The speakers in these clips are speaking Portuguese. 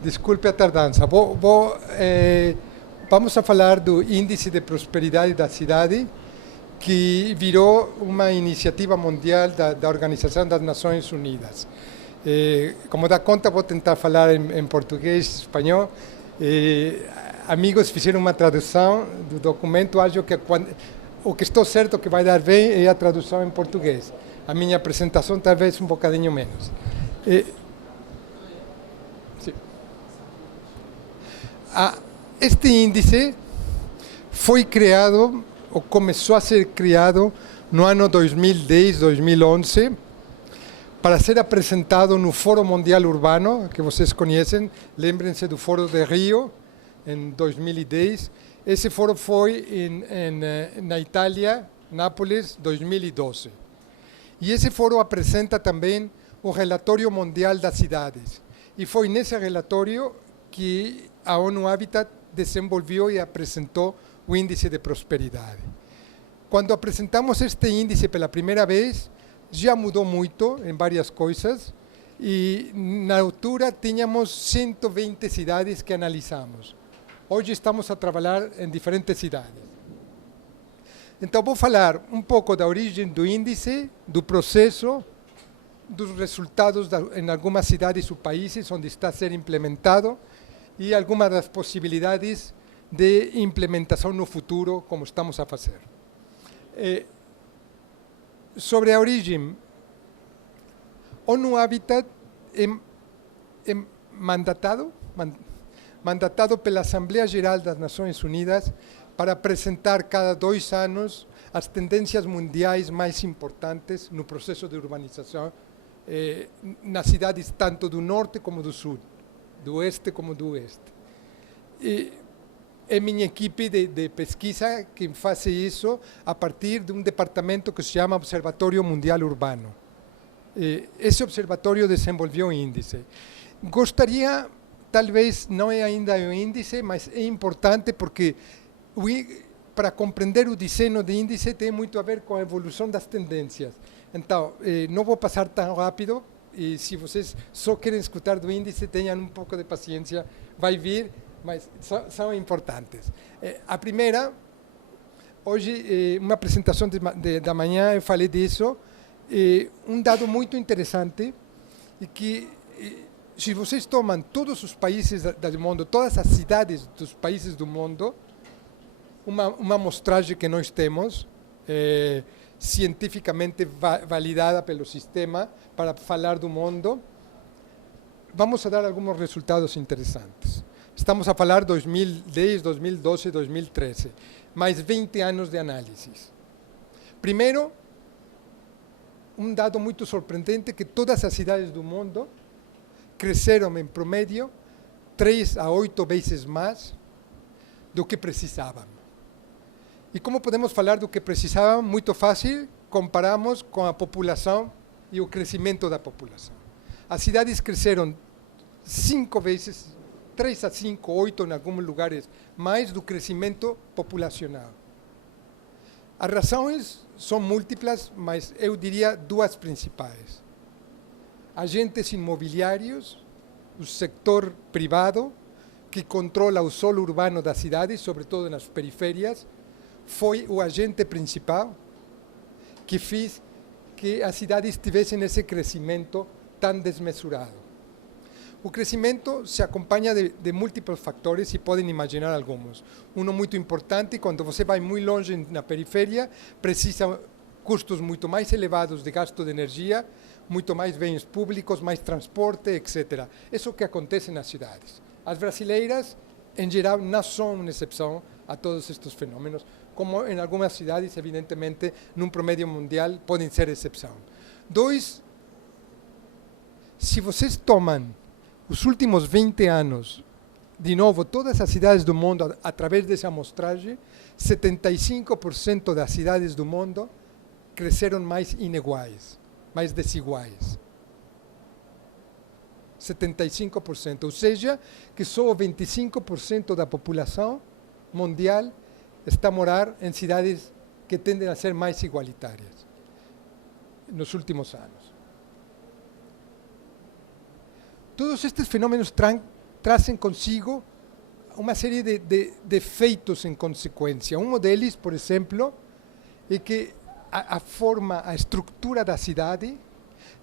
Desculpe a tardança. Vamos a falar do Índice de Prosperidade da Cidade, que virou uma iniciativa mundial da Organização das Nações Unidas. Como dá conta, vou tentar falar em português, espanhol. Amigos fizeram uma tradução do documento. Acho que o que estou certo que vai dar bem é a tradução em português. A minha apresentação talvez um bocadinho menos. Este índice foi criado, ou começou a ser criado, no ano 2010, 2011, para ser apresentado no Fórum Mundial Urbano, que vocês conhecem. Lembrem-se do Fórum de Rio, em 2010. Esse fórum foi na Itália, Nápoles, 2012. E esse fórum apresenta também o Relatório Mundial das Cidades. E foi nesse relatório que a ONU Habitat desenvolveu e apresentou o Índice de Prosperidade. Quando apresentamos este índice pela primeira vez, já mudou muito em várias coisas, e na altura tínhamos 120 cidades que analisamos. Hoje estamos a trabalhar em diferentes cidades. Então vou falar um pouco da origem do índice, do processo, dos resultados em algumas cidades ou países onde está a ser implementado, e algumas das possibilidades de implementação no futuro, como estamos a fazer. Sobre a origem, ONU Habitat é mandatado pela Assembleia Geral das Nações Unidas para apresentar cada 2 anos as tendências mundiais mais importantes no processo de urbanização nas cidades tanto do norte como do sul, do oeste como do oeste. E é minha equipe de pesquisa que faz isso a partir de um departamento que se chama Observatório Mundial Urbano. Esse observatório desenvolveu o índice. Gostaria, talvez não é ainda o índice, mas é importante porque para compreender o desenho do índice tem muito a ver com a evolução das tendências. Então, não vou passar tão rápido, e se vocês só querem escutar do índice, tenham um pouco de paciência, vai vir, mas são importantes. A primeira, hoje, uma apresentação da manhã, eu falei disso, um dado muito interessante, é que se vocês tomam todos os países do mundo, todas as cidades dos países do mundo, uma amostragem que nós temos, cientificamente validada pelo sistema para falar do mundo, vamos a dar alguns resultados interessantes. Estamos a falar 2010, 2012, 2013, mais 20 anos de análise. Primeiro, um dado muito surpreendente, que todas as cidades do mundo cresceram em promédio 3 a 8 vezes mais do que precisavam. E como podemos falar do que precisavam? Muito fácil, comparamos com a população e o crescimento da população. As cidades cresceram 5 vezes, 3 a 5, 8 em alguns lugares, mais do crescimento populacional. As razões são múltiplas, mas eu diria 2 principais. Agentes imobiliários, o setor privado, que controla o solo urbano das cidades, sobretudo nas periferias, foi o agente principal que fez que as cidades tivessem esse crescimento tão desmesurado. O crescimento se acompanha de múltiplos fatores, e podem imaginar alguns. Um muito importante, quando você vai muito longe na periferia, precisa custos muito mais elevados de gasto de energia, muito mais bens públicos, mais transporte, etc. Isso que acontece nas cidades. As brasileiras, em geral, não são uma exceção a todos estes fenômenos, como em algumas cidades, evidentemente, num promédio mundial, podem ser exceção. 2, se vocês tomam os últimos 20 anos, de novo, todas as cidades do mundo, através dessa amostragem, 75% das cidades do mundo cresceram mais iniguais, mais desiguais. 75%, ou seja, que só 25% da população mundial está a morar em cidades que tendem a ser mais igualitárias nos últimos anos. Todos estes fenómenos trazem consigo uma série de efeitos em consequência. Um deles, por exemplo, é que a forma, a estrutura da cidade,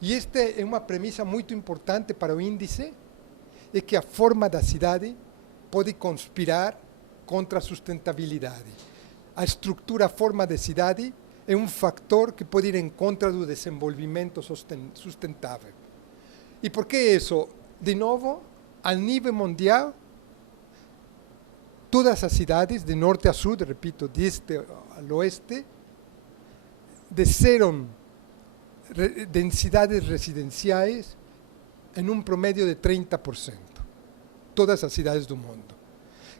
e esta é uma premissa muito importante para o índice, é que a forma da cidade pode conspirar contra a sustentabilidade. A estrutura, a forma da cidade é um fator que pode ir em contra do desenvolvimento sustentável. E por que isso? De novo, a nível mundial, todas as cidades, de norte a sul, repito, de este ao oeste, desceram densidades residenciais em um promédio de 30%. Todas as cidades do mundo.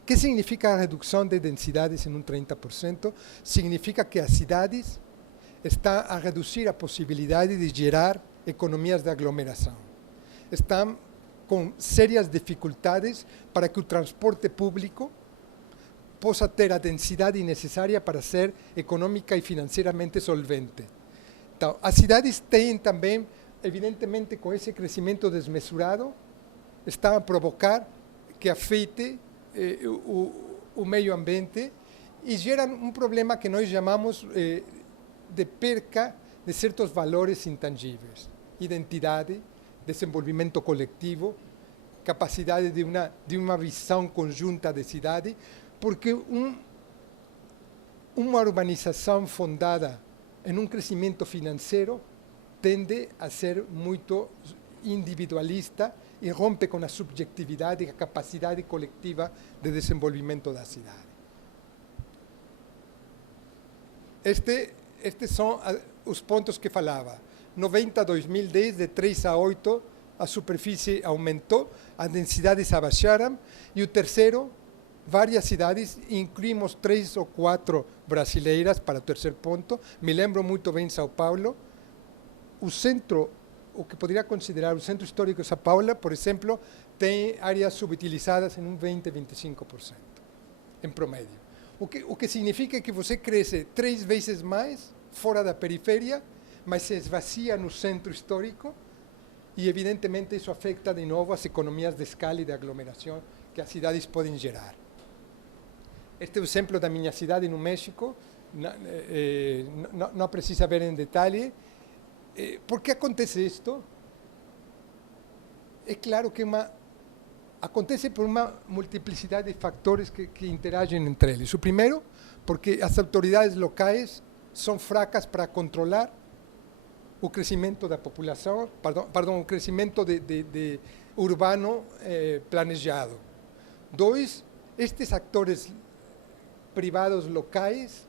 O que significa a redução de densidades em um 30%? Significa que as cidades estão a reduzir a possibilidade de gerar economias de aglomeração. Estão com sérias dificuldades para que o transporte público possa ter a densidade necessária para ser econômica e financeiramente solvente. Então, as cidades têm também, evidentemente, com esse crescimento desmesurado, estão a provocar que afete o meio ambiente e geram um problema que nós chamamos de perca de certos valores intangíveis. Identidade, desenvolvimento coletivo, capacidade de uma visão conjunta de cidade, porque uma urbanização fundada em um crescimento financeiro tende a ser muito individualista e rompe com a subjetividade e a capacidade coletiva de desenvolvimento da cidade. Estes são os pontos que falava. 90 a 2010, de 3 a 8, a superfície aumentou, as densidades abaixaram, e o terceiro, várias cidades, incluímos 3 ou 4 brasileiras para o terceiro ponto. Me lembro muito bem São Paulo. O centro, o que poderia considerar o centro histórico de São Paulo, por exemplo, tem áreas subutilizadas em um 20, 25%, em promédio. O que significa que você cresce 3 vezes mais fora da periferia, mas se esvazia no centro histórico, e evidentemente isso afeta de novo as economias de escala e de aglomeração que as cidades podem gerar. Este é o exemplo da minha cidade no México, não precisa ver em detalhe. Por que acontece isto? É claro que acontece por uma multiplicidade de fatores que interagem entre eles. O primeiro, porque as autoridades locais são fracas para controlar o crescimento da população, o crescimento de urbano planejado. 2, estes atores privados locais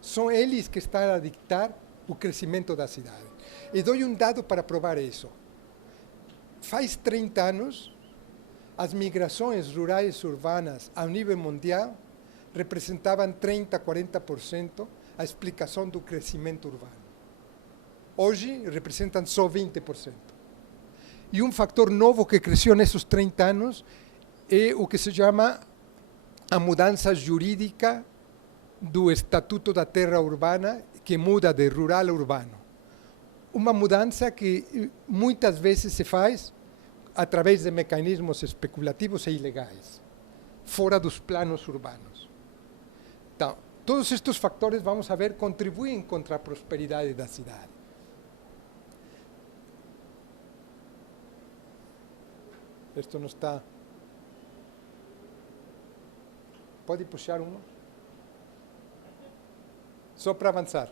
são eles que estão a dictar o crescimento da cidade. E dou um dado para provar isso. Faz 30 anos, as migrações rurais urbanas ao nível mundial representavam 30, 40% a explicação do crescimento urbano. Hoje representam só 20%. E um fator novo que cresceu nesses 30 anos é o que se chama a mudança jurídica do Estatuto da Terra Urbana, que muda de rural a urbano. Uma mudança que muitas vezes se faz através de mecanismos especulativos e ilegais, fora dos planos urbanos. Então, todos estes fatores, vamos a ver, contribuem contra a prosperidade da cidade. Isto não está... Pode puxar um? Só para avançar.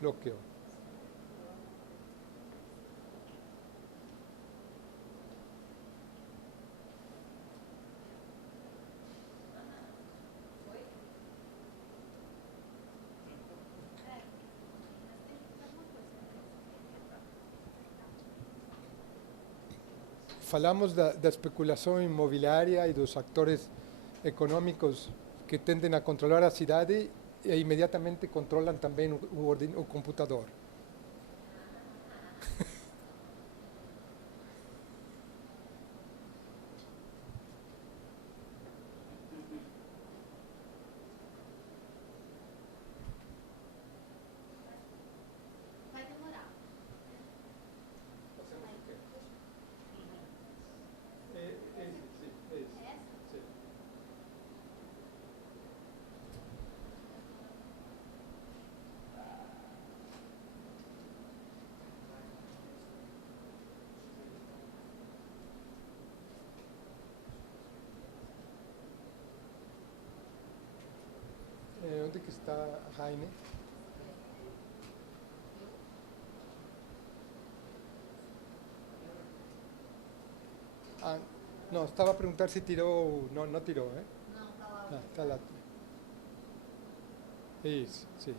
Bloqueou. Falamos da especulação imobiliária e dos atores econômicos que tendem a controlar a cidade e imediatamente controlam também o computador. onde que está Jaime? Ah, não, estava a perguntar se tirou. Não, não tirou, né? Não, está lá. Ah, está lá. Isso, sim.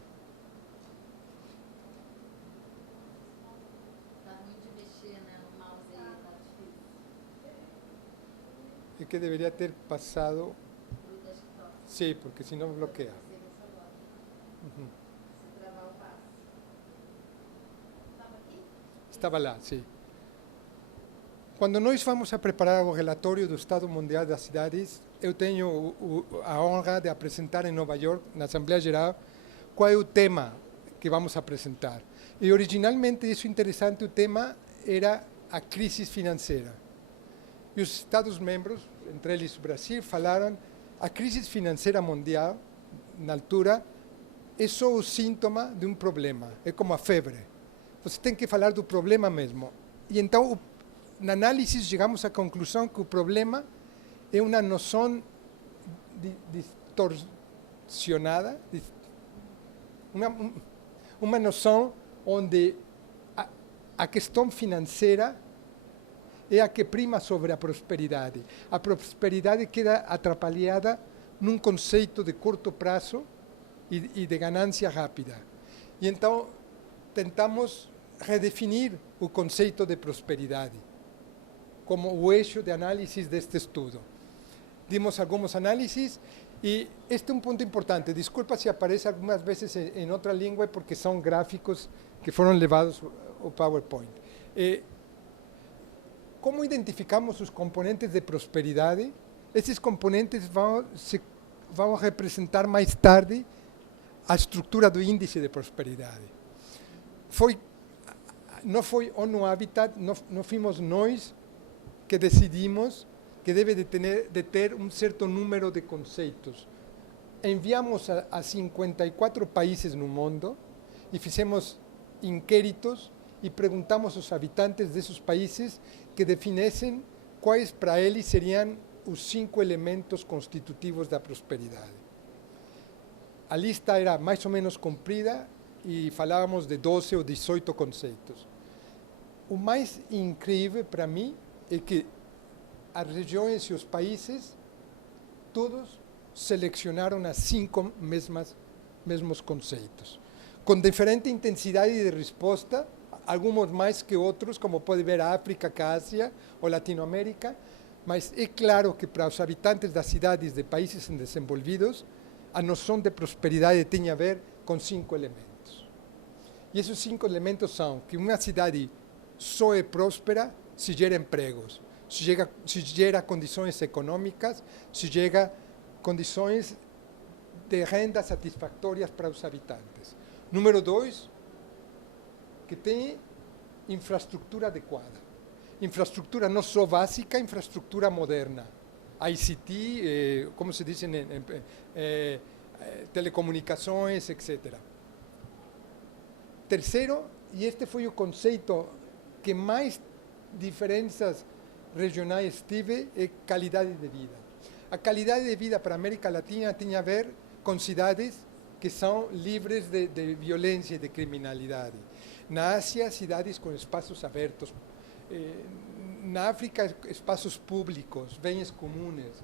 Está ruim de mexer, né? No mouse aí, tá difícil. É que deveria ter passado. Pro desktop. Sim, porque senão bloqueia. Fazer isso agora. Uhum. Se travar o passo. Estava aqui? Estava lá, sim. Quando nós vamos a preparar o relatório do Estado Mundial das Cidades, eu tenho a honra de apresentar em Nova York, na Assembleia Geral, qual é o tema que vamos apresentar. E originalmente, isso é interessante, o tema era a crise financeira. E os Estados-membros, entre eles o Brasil, falaram a crise financeira mundial, na altura, é só o síntoma de um problema, é como a febre. Você tem que falar do problema mesmo. E então, na análise, chegamos à conclusão que o problema é uma noção distorcionada, uma noção onde a questão financeira é a que prima sobre a prosperidade. A prosperidade queda atrapalhada num conceito de curto prazo e de ganância rápida. E então, tentamos redefinir o conceito de prosperidade como o eixo de análise deste estudo. Dimos alguns análises e este é um ponto importante. Desculpa se aparece algumas vezes em outra língua porque são gráficos que foram levados ao PowerPoint. Como identificamos os componentes de prosperidade? Esses componentes vão representar mais tarde a estrutura do índice de prosperidade. Não foi ONU Habitat, não fomos nós que decidimos que deve de ter um certo número de conceitos. Enviamos a 54 países no mundo e fizemos inquéritos e perguntamos aos habitantes desses países que definissem quais para eles seriam os 5 elementos constitutivos da prosperidade. A lista era mais ou menos comprida e falávamos de 12 ou 18 conceitos. O mais incrível para mim é que as regiões e os países, todos selecionaram as 5 mesmos conceitos, com diferente intensidade de resposta, alguns mais que outros, como pode ver a África, a Ásia ou Latinoamérica, mas é claro que para os habitantes das cidades de países desenvolvidos, a noção de prosperidade tem a ver com 5 elementos. E esses 5 elementos são que uma cidade só é próspera se gera empregos, se gera condições econômicas, se gera condições de renda satisfatórias para os habitantes. Número 2, que tem infraestrutura adequada. Infraestrutura não só básica, infraestrutura moderna. ICT, como se diz, telecomunicações, etc. Terceiro, e este foi o conceito que mais diferenças regionais tive, é qualidade de vida. A qualidade de vida para a América Latina tem a ver com cidades que são livres de violência e de criminalidade. Na Ásia, cidades com espaços abertos. Na África, espaços públicos, bens comuns.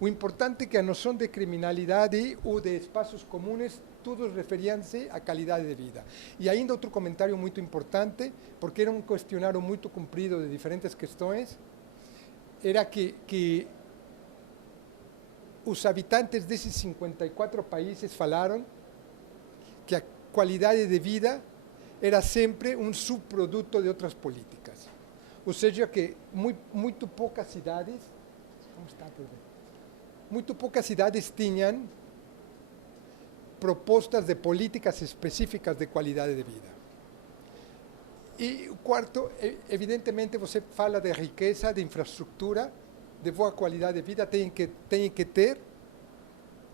O importante é que a noção de criminalidade ou de espaços comuns, todos referiam-se à qualidade de vida. E ainda outro comentário muito importante, porque era um questionário muito comprido de diferentes questões, era que os habitantes desses 54 países falaram que a qualidade de vida era sempre um subproduto de outras políticas. Ou seja, que muito poucas cidades, tinham propostas de políticas específicas de qualidade de vida. E o quarto, evidentemente, você fala de riqueza, de infraestrutura, de boa qualidade de vida, tem que ter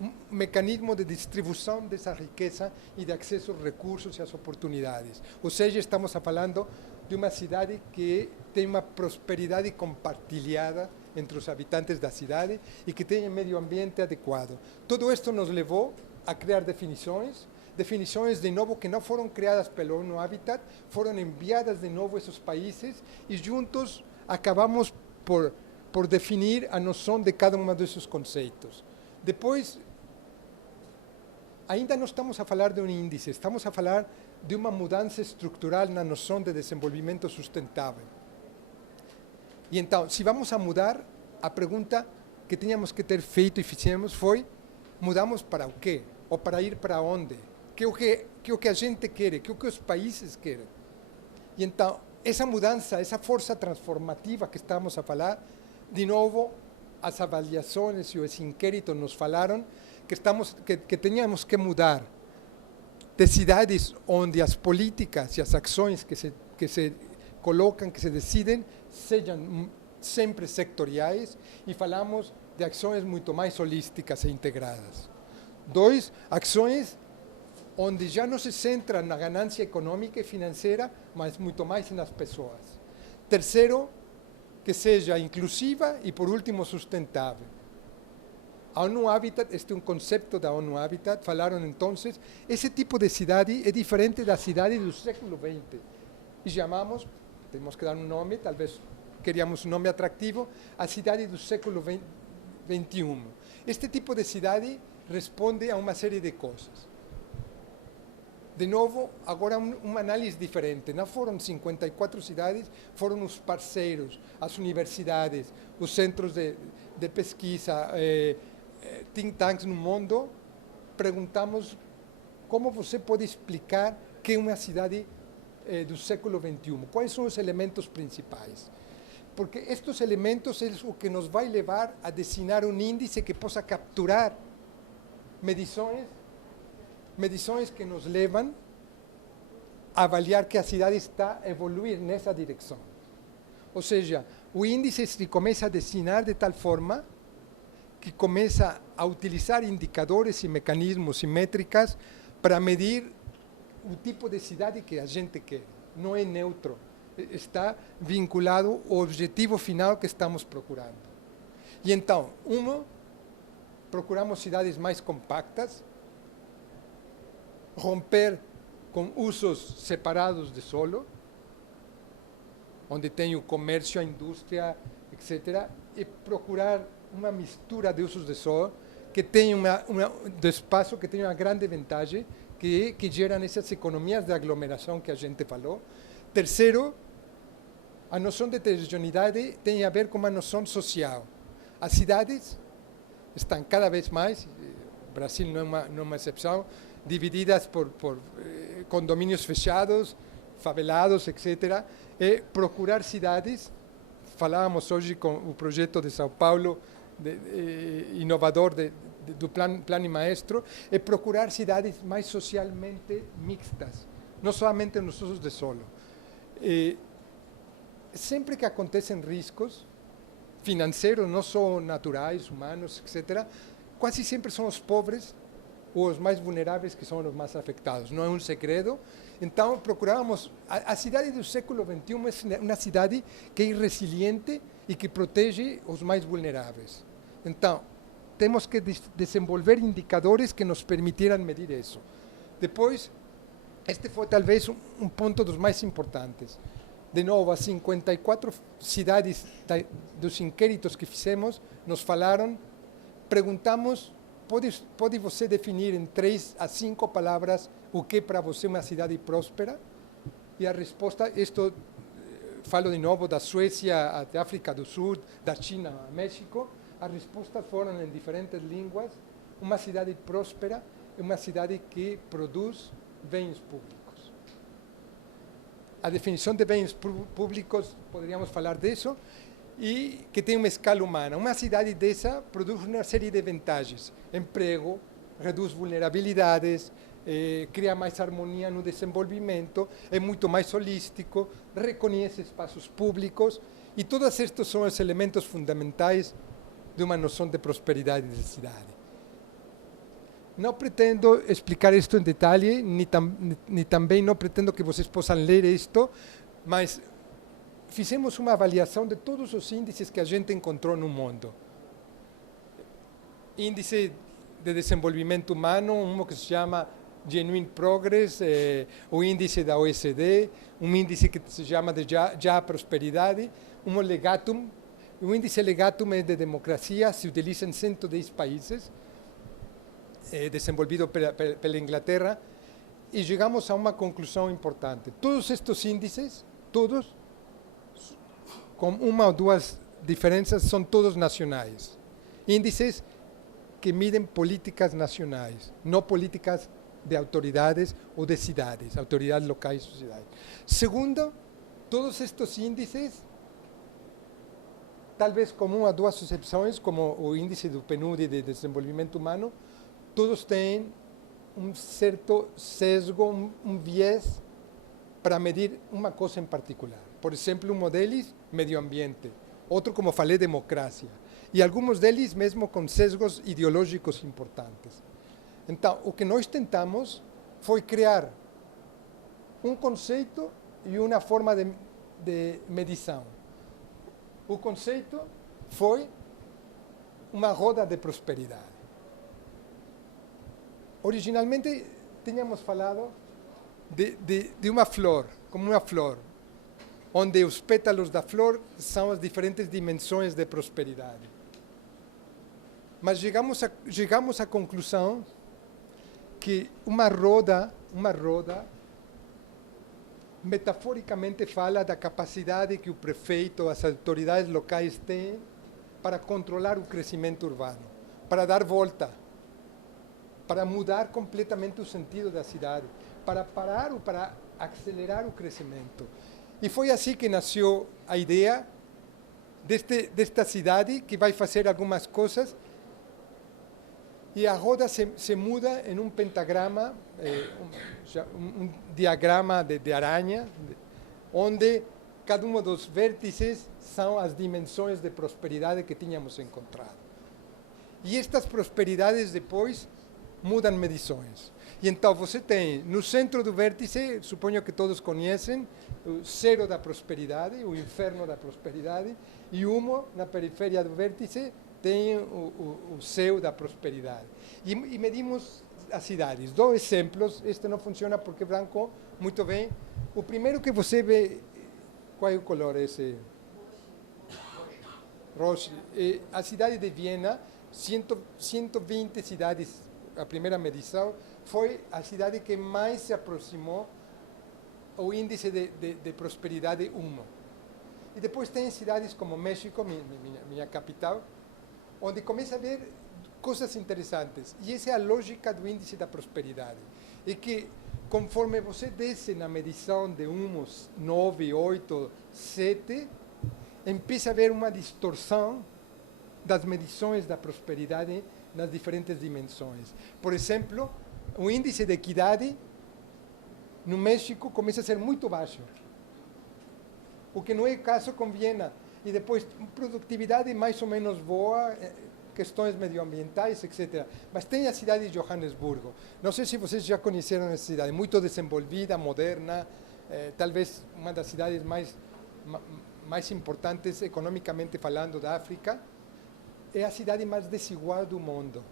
um mecanismo de distribuição dessa riqueza e de acesso aos recursos e às oportunidades. Ou seja, estamos falando de uma cidade que tem uma prosperidade compartilhada entre os habitantes da cidade e que tem um meio ambiente adequado. Tudo isto nos levou a criar definições de novo que não foram criadas pelo ONU Habitat, foram enviadas de novo a esses países e juntos acabamos por definir a noção de cada um desses conceitos. Depois, ainda não estamos a falar de um índice, estamos a falar de uma mudança estrutural na noção de desenvolvimento sustentável. E então, se vamos a mudar, a pergunta que tínhamos que ter feito e fizemos foi: mudamos para o quê? Ou para ir para onde? Que o que a gente quer, que o que os países querem. E então, essa mudança, essa força transformativa que estamos a falar, de novo, as avaliações e os inquéritos nos falaram que teníamos que mudar de cidades onde as políticas e as ações que se colocam, que se decidem, sejam sempre sectoriais, e falamos de ações muito mais holísticas e integradas. 2, ações onde já não se centra na ganância econômica e financeira, mas muito mais nas pessoas. 3, que seja inclusiva e, por último, sustentável. A ONU Habitat, este é um conceito da ONU Habitat, falaram então, esse tipo de cidade é diferente da cidade do século XX. E chamamos, temos que dar um nome, talvez queríamos um nome atrativo, a cidade do século XXI. Este tipo de cidade responde a uma série de coisas. De novo, agora uma análise diferente. Não foram 54 cidades, foram os parceiros, as universidades, os centros de pesquisa, think tanks no mundo. Perguntamos como você pode explicar que é uma cidade do século XXI. Quais são os elementos principais? Porque estes elementos é o que nos vai levar a desenhar um índice que possa capturar medições que nos levam a avaliar que a cidade está a evoluir nessa direção. Ou seja, o índice se começa a desenhar de tal forma que começa a utilizar indicadores e mecanismos e métricas para medir o tipo de cidade que a gente quer. Não é neutro, está vinculado ao objetivo final que estamos procurando. E então, procuramos cidades mais compactas, romper com usos separados de solo, onde tem o comércio, a indústria, etc., e procurar uma mistura de usos de solo que tenha de espaço que tenha uma grande vantagem, que geram essas economias de aglomeração que a gente falou. 3, a noção de heterogeneidade tem a ver com uma noção social. As cidades estão cada vez mais, o Brasil não é uma exceção, divididas por condomínios fechados, favelados, etc. E procurar cidades, falávamos hoje com o projeto de São Paulo, inovador do Plano Maestro, e procurar cidades mais socialmente mixtas, não somente nos usos de solo. Sempre que acontecem riscos financeiros, não só naturais, humanos, etc., quase sempre são os pobres ou os mais vulneráveis que são os mais afetados. Não é um segredo. Então, procurávamos... A cidade do século XXI é uma cidade que é resiliente e que protege os mais vulneráveis. Então, temos que desenvolver indicadores que nos permitieran medir isso. Depois, este foi talvez um ponto dos mais importantes. De novo, as 54 cidades dos inquéritos que fizemos nos falaram, perguntamos: pode você definir em 3 a 5 palavras o que é para você uma cidade próspera? E a resposta, falo de novo da Suécia, da África do Sul, da China a México, as respostas foram em diferentes línguas. Uma cidade próspera é uma cidade que produz bens públicos. A definição de bens públicos, poderíamos falar disso, e que tem uma escala humana. Uma cidade dessa produz uma série de vantagens: emprego, reduz vulnerabilidades, cria mais harmonia no desenvolvimento, é muito mais holístico, reconhece espaços públicos, e todos estes são os elementos fundamentais de uma noção de prosperidade de cidade. Não pretendo explicar isto em detalhe, nem também não pretendo que vocês possam ler isto, mas fizemos uma avaliação de todos os índices que a gente encontrou no mundo. Índice de desenvolvimento humano, um que se chama Genuine Progress, o índice da OECD, um índice que se chama de Já Prosperidade, um Legatum. O índice Legatum é de democracia, se utiliza em 110 países, desenvolvido pela Inglaterra, e chegamos a uma conclusão importante. Todos estes índices, todos, com uma ou duas diferenças, são todos nacionais. Índices que midem políticas nacionais, não políticas de autoridades ou de cidades, autoridades locais e sociedades. Segundo, todos estes índices, talvez com uma ou duas exceções, como o índice do PNUD de desenvolvimento humano, todos têm um certo sesgo, um viés para medir uma coisa em particular. Por exemplo, um deles, meio ambiente. Outro, como falei, democracia. E alguns deles mesmo com sesgos ideológicos importantes. Então, o que nós tentamos foi criar um conceito e uma forma de medição. O conceito foi uma roda de prosperidade. Originalmente, tínhamos falado de uma flor, como uma flor, onde os pétalos da flor são as diferentes dimensões de prosperidade. Mas chegamos à conclusão que uma roda, metaforicamente fala da capacidade que o prefeito, as autoridades locais têm para controlar o crescimento urbano, para dar volta, para mudar completamente o sentido da cidade, para parar ou para acelerar o crescimento. E foi assim que nasceu a ideia desta cidade, que vai fazer algumas coisas, e a roda se muda em um pentagrama, um diagrama de aranha, onde cada um dos vértices são as dimensões de prosperidade que tínhamos encontrado. E estas prosperidades depois mudam medições. E então você tem no centro do vértice, suponho que todos conhecem, o zero da prosperidade, o inferno da prosperidade, e uma na periferia do vértice tem o céu da prosperidade. E medimos as cidades. Dois exemplos, este não funciona porque branco, muito bem. O primeiro que você vê, qual é o color esse? Roxo. A cidade de Viena, 120 cidades, a primeira medição, foi a cidade que mais se aproximou ao índice de prosperidade 1. E depois tem cidades como México, minha capital, onde começa a ver coisas interessantes. E essa é a lógica do índice da prosperidade. É que, conforme você desce na medição de 1, 9, 8, 7, empieza a haver uma distorção das medições da prosperidade nas diferentes dimensões. Por exemplo, o índice de equidade no México começa a ser muito baixo, o que não é o caso com Viena. E depois, produtividade mais ou menos boa, questões medioambientais, etc. Mas tem a cidade de Johannesburgo. Não sei se vocês já conheceram essa cidade, muito desenvolvida, moderna, talvez uma das cidades mais importantes economicamente falando da África. É a cidade mais desigual do mundo,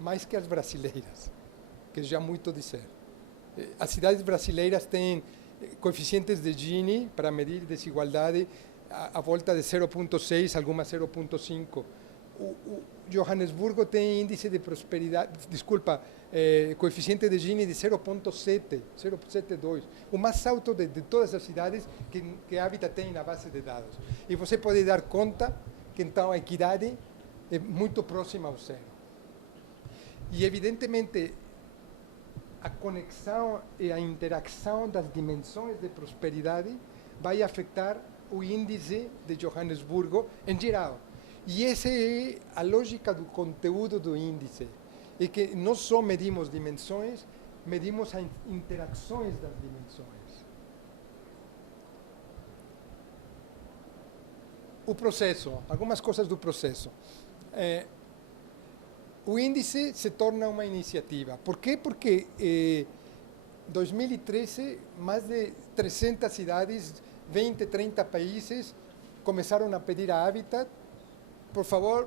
mais que as brasileiras, que já muito dizer. As cidades brasileiras têm coeficientes de Gini para medir desigualdade a volta de 0,6, algumas 0,5. O Johannesburgo tem índice de prosperidade, coeficiente de Gini de 0,7, 0,72, o mais alto de todas as cidades que a Habitat tem na base de dados. E você pode dar conta que então a equidade é muito próxima ao zero. E evidentemente a conexão e a interação das dimensões de prosperidade vai afetar o índice de Johannesburgo em geral. E essa é a lógica do conteúdo do índice. É que não só medimos dimensões, medimos as interações das dimensões. O processo, algumas coisas do processo. O índice se torna uma iniciativa. Por quê? Porque em 2013, mais de 300 cidades, 20, 30 países começaram a pedir a Habitat, por favor,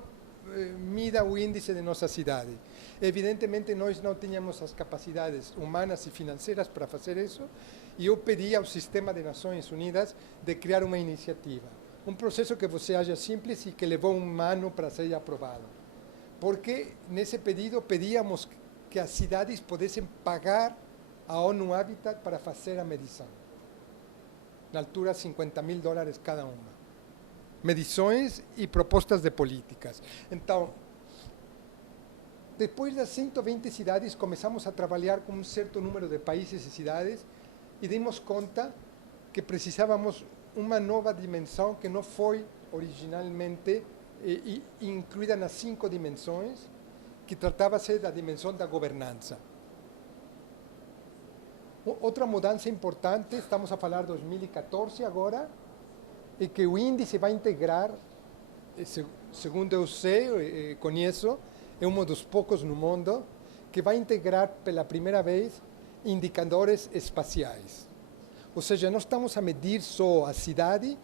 mida o índice de nossa cidade. Evidentemente, nós não tínhamos as capacidades humanas e financeiras para fazer isso, e eu pedi ao Sistema de Nações Unidas de criar uma iniciativa. Um processo que você acha simples e que levou um ano para ser aprovado. Porque nesse pedido pedíamos que as cidades pudessem pagar a ONU Habitat para fazer a medição. Na altura, $50.000 cada uma. Medições e propostas de políticas. Então, depois das 120 cidades, começamos a trabalhar com um certo número de países e cidades e demos conta que precisávamos uma nova dimensão que não foi originalmente incluída nas 5 dimensões, que tratava-se da dimensão da governança. Outra mudança importante, estamos a falar de 2014 agora, é que o índice vai integrar, segundo eu sei e conheço, é um dos poucos no mundo, que vai integrar pela primeira vez indicadores espaciais. Ou seja, não estamos a medir só a cidade,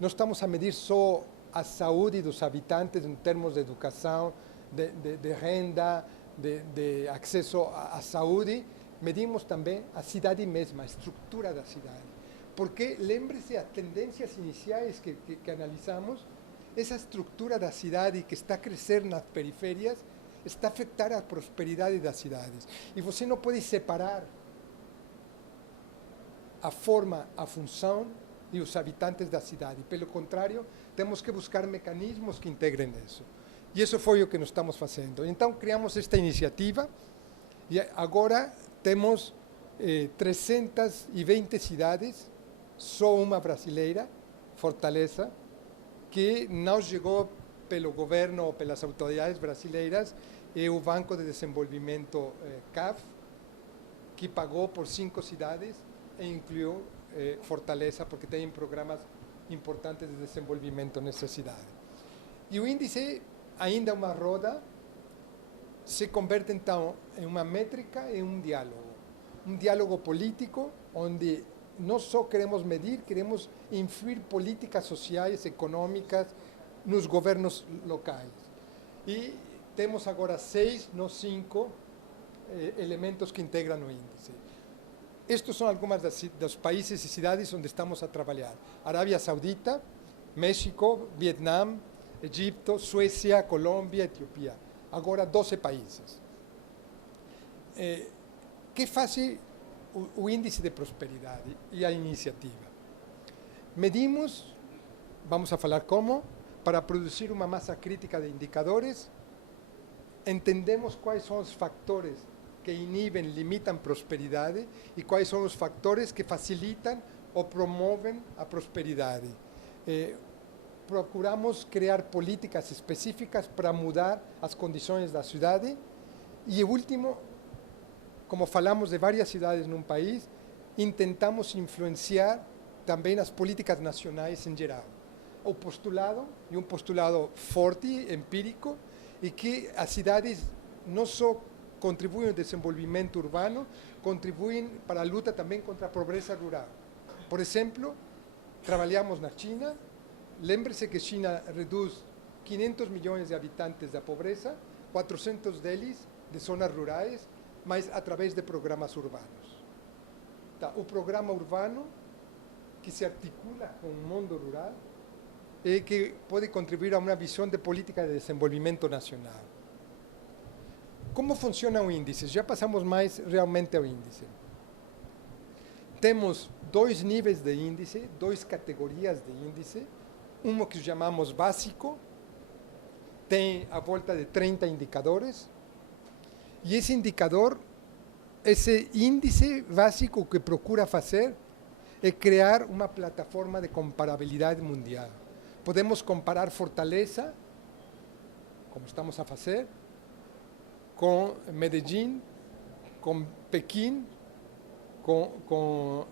não estamos a medir só a saúde dos habitantes em termos de educação, de renda, de acesso à saúde, medimos também a cidade mesma, a estrutura da cidade. Porque, lembre-se, as tendências iniciais que analisamos, essa estrutura da cidade que está a crescer nas periferias, está a afetar a prosperidade das cidades. E você não pode separar a forma, a função e os habitantes da cidade. Pelo contrário, temos que buscar mecanismos que integrem isso. E isso foi o que nós estamos fazendo. Então, criamos esta iniciativa e agora temos 320 cidades, só uma brasileira, Fortaleza, que não chegou pelo governo ou pelas autoridades brasileiras, é o Banco de Desenvolvimento CAF, que pagou por 5 cidades e incluiu Fortaleza, porque tem programas importantes de desenvolvimento nessa cidade. E o índice, ainda uma roda, se converte então em uma métrica e um diálogo político, onde não só queremos medir, queremos influir políticas sociais, econômicas, nos governos locais. E temos agora 6, não 5, elementos que integram o índice. Estes são alguns dos países e cidades onde estamos a trabalhar. Arábia Saudita, México, Vietnã, Egito, Suécia, Colômbia, Etiópia. Agora 12 países. Que faz o índice de prosperidade e a iniciativa? Medimos, vamos a falar como, para produzir uma massa crítica de indicadores, entendemos quais são os fatores que inibem, limitam prosperidade e quais são os fatores que facilitam ou promovem a prosperidade. Procuramos criar políticas específicas para mudar as condições da cidade e, o último, como falamos de várias cidades num país, intentamos influenciar também as políticas nacionais em geral. O postulado, e um postulado forte, empírico, e que as cidades não só contribuem ao desenvolvimento urbano, contribuem para a luta também contra a pobreza rural. Por exemplo, trabalhamos na China, lembre-se que a China reduz 500 milhões de habitantes da pobreza, 400 deles de zonas rurais, mas através de programas urbanos. Tá, o programa urbano, que se articula com o mundo rural, e que pode contribuir a uma visão de política de desenvolvimento nacional. Como funciona o índice? Já passamos mais realmente ao índice. Temos 2 níveis de índice, 2 categorias de índice. Um que chamamos básico, tem a volta de 30 indicadores, e esse indicador, esse índice básico, o que procura fazer é criar uma plataforma de comparabilidade mundial. Podemos comparar Fortaleza, como estamos a fazer, com Medellín, com Pequim, com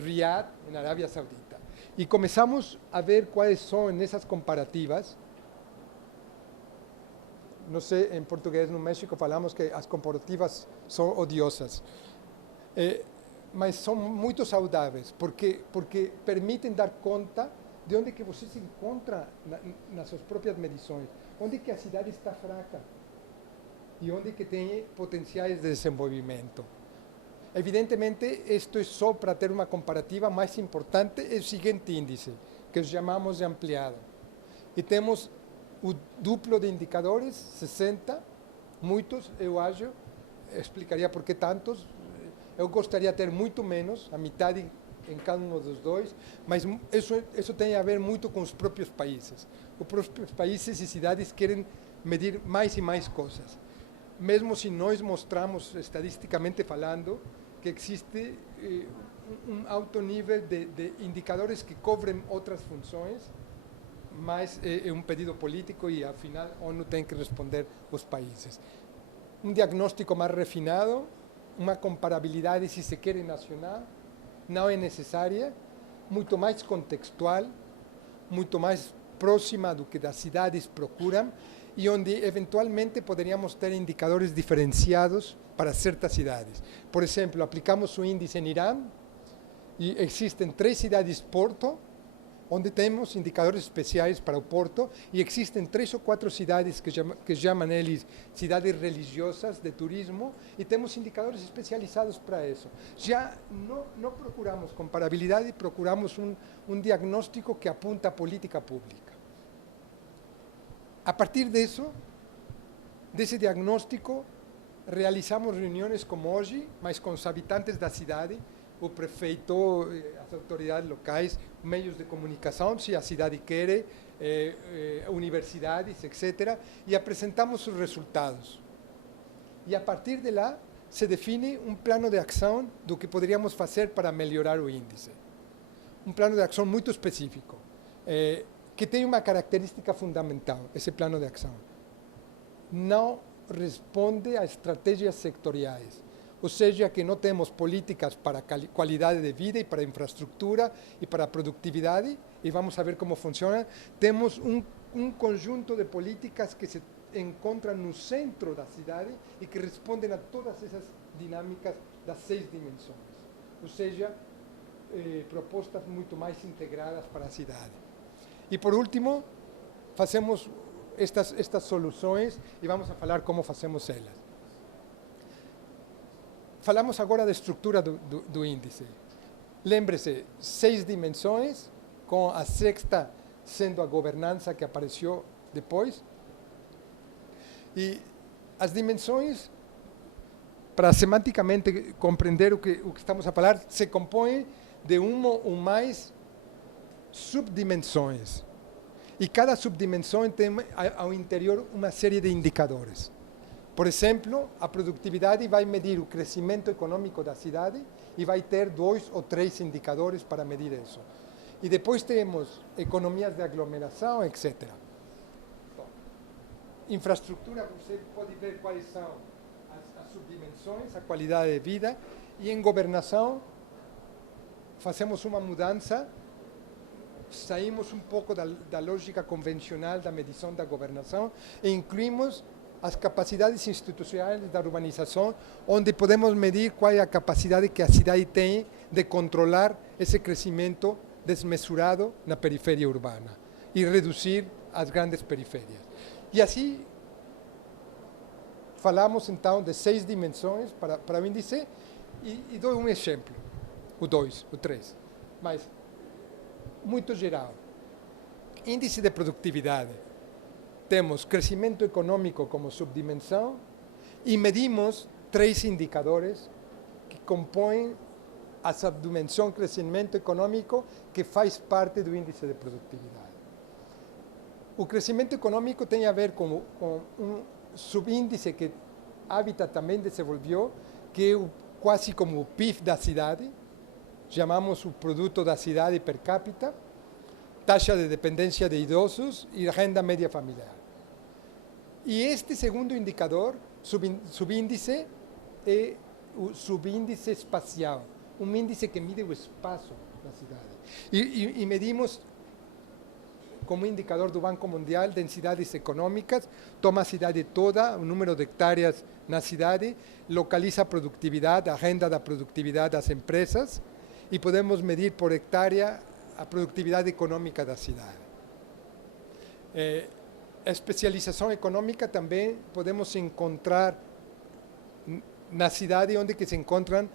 Riad, na Arábia Saudita. E começamos a ver quais são nessas comparativas. Não sei, em português no México falamos que as comparativas são odiosas. Mas são muito saudáveis, porque permitem dar conta de onde que você se encontra nas suas próprias medições, onde que a cidade está fraca, e onde que tem potenciais de desenvolvimento. Evidentemente, isto é só para ter uma comparativa. Mais importante é o seguinte índice, que chamamos de ampliado. E temos o duplo de indicadores, 60, muitos, eu acho, explicaria por que tantos. Eu gostaria de ter muito menos, a metade em cada um dos dois, mas isso tem a ver muito com os próprios países. Os próprios países e cidades querem medir mais e mais coisas. Mesmo se nós mostramos, estadisticamente falando, que existe um alto nível de indicadores que cobrem outras funções, mas é um pedido político e, afinal, a ONU tem que responder os países. Um diagnóstico mais refinado, uma comparabilidade, se se quer, nacional, não é necessária, muito mais contextual, muito mais próxima do que das cidades procuram, e onde eventualmente poderíamos ter indicadores diferenciados para certas cidades. Por exemplo, aplicamos o índice em Irã e existem 3 cidades-porto, onde temos indicadores especiais para o porto, e existem 3 ou 4 cidades que chamam eles cidades religiosas de turismo, e temos indicadores especializados para isso. Já não procuramos comparabilidade, procuramos um diagnóstico que apunta a política pública. A partir disso, desse diagnóstico, realizamos reuniões como hoje, mas com os habitantes da cidade, o prefeito, as autoridades locais, meios de comunicação, se a cidade quer, universidades, etc., e apresentamos os resultados. E a partir de lá, se define um plano de ação do que poderíamos fazer para melhorar o índice. Um plano de ação muito específico, que tem uma característica fundamental, esse plano de ação. Não responde a estratégias sectoriais, ou seja, que não temos políticas para qualidade de vida e para infraestrutura e para produtividade, e vamos a ver como funciona. Temos um conjunto de políticas que se encontram no centro da cidade e que respondem a todas essas dinâmicas das 6 dimensões, ou seja, propostas muito mais integradas para a cidade. E, por último, fazemos estas soluções e vamos a falar como fazemos elas. Falamos agora da estrutura do índice. Lembre-se, 6 dimensões, com a 6ª sendo a governança que apareceu depois. E as dimensões, para semanticamente compreender o que estamos a falar, se compõem de uma ou mais subdimensões. E cada subdimensão tem ao interior uma série de indicadores. Por exemplo, a produtividade vai medir o crescimento econômico da cidade e vai ter 2 ou 3 indicadores para medir isso. E depois temos economias de aglomeração, etc. Bom, infraestrutura, você pode ver quais são as subdimensões, a qualidade de vida, e em governação fazemos uma mudança. Saímos um pouco da lógica convencional da medição da governação e incluímos as capacidades institucionais da urbanização, onde podemos medir qual é a capacidade que a cidade tem de controlar esse crescimento desmesurado na periferia urbana e reduzir as grandes periferias. E assim, falamos então de 6 dimensões para o índice e dou um exemplo, o 2, o 3, mas muito geral. Índice de produtividade. Temos crescimento econômico como subdimensão e medimos 3 indicadores que compõem a subdimensão crescimento econômico, que faz parte do índice de produtividade. O crescimento econômico tem a ver com um subíndice que Habitat também desenvolveu, que é quase como o PIB da cidade, chamamos o produto da cidade per capita, taxa de dependência de idosos e renda média familiar. E este segundo indicador, subíndice, é o subíndice espacial, um índice que mide o espaço da cidade. E medimos, como indicador do Banco Mundial, densidades econômicas, toma a cidade toda, o número de hectáreas na cidade, localiza a produtividade, a renda da produtividade das empresas, e podemos medir por hectare a produtividade econômica da cidade. A especialização econômica também podemos encontrar na cidade onde que se encontram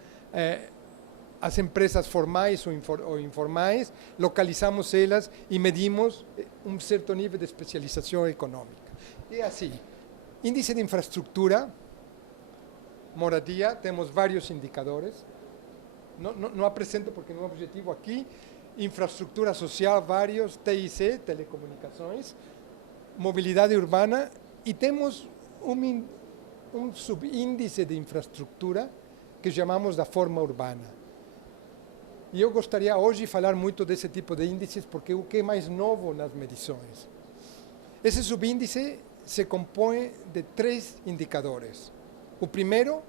as empresas formais ou informais, localizamos elas e medimos um certo nível de especialização econômica. E assim, índice de infraestrutura, moradia, temos vários indicadores. Não apresento porque não é objetivo aqui. Infraestrutura social, vários, TIC, telecomunicações, mobilidade urbana, e temos um subíndice de infraestrutura que chamamos da forma urbana. E eu gostaria hoje de falar muito desse tipo de índices porque é o que é mais novo nas medições. Esse subíndice se compõe de 3 indicadores. O primeiro,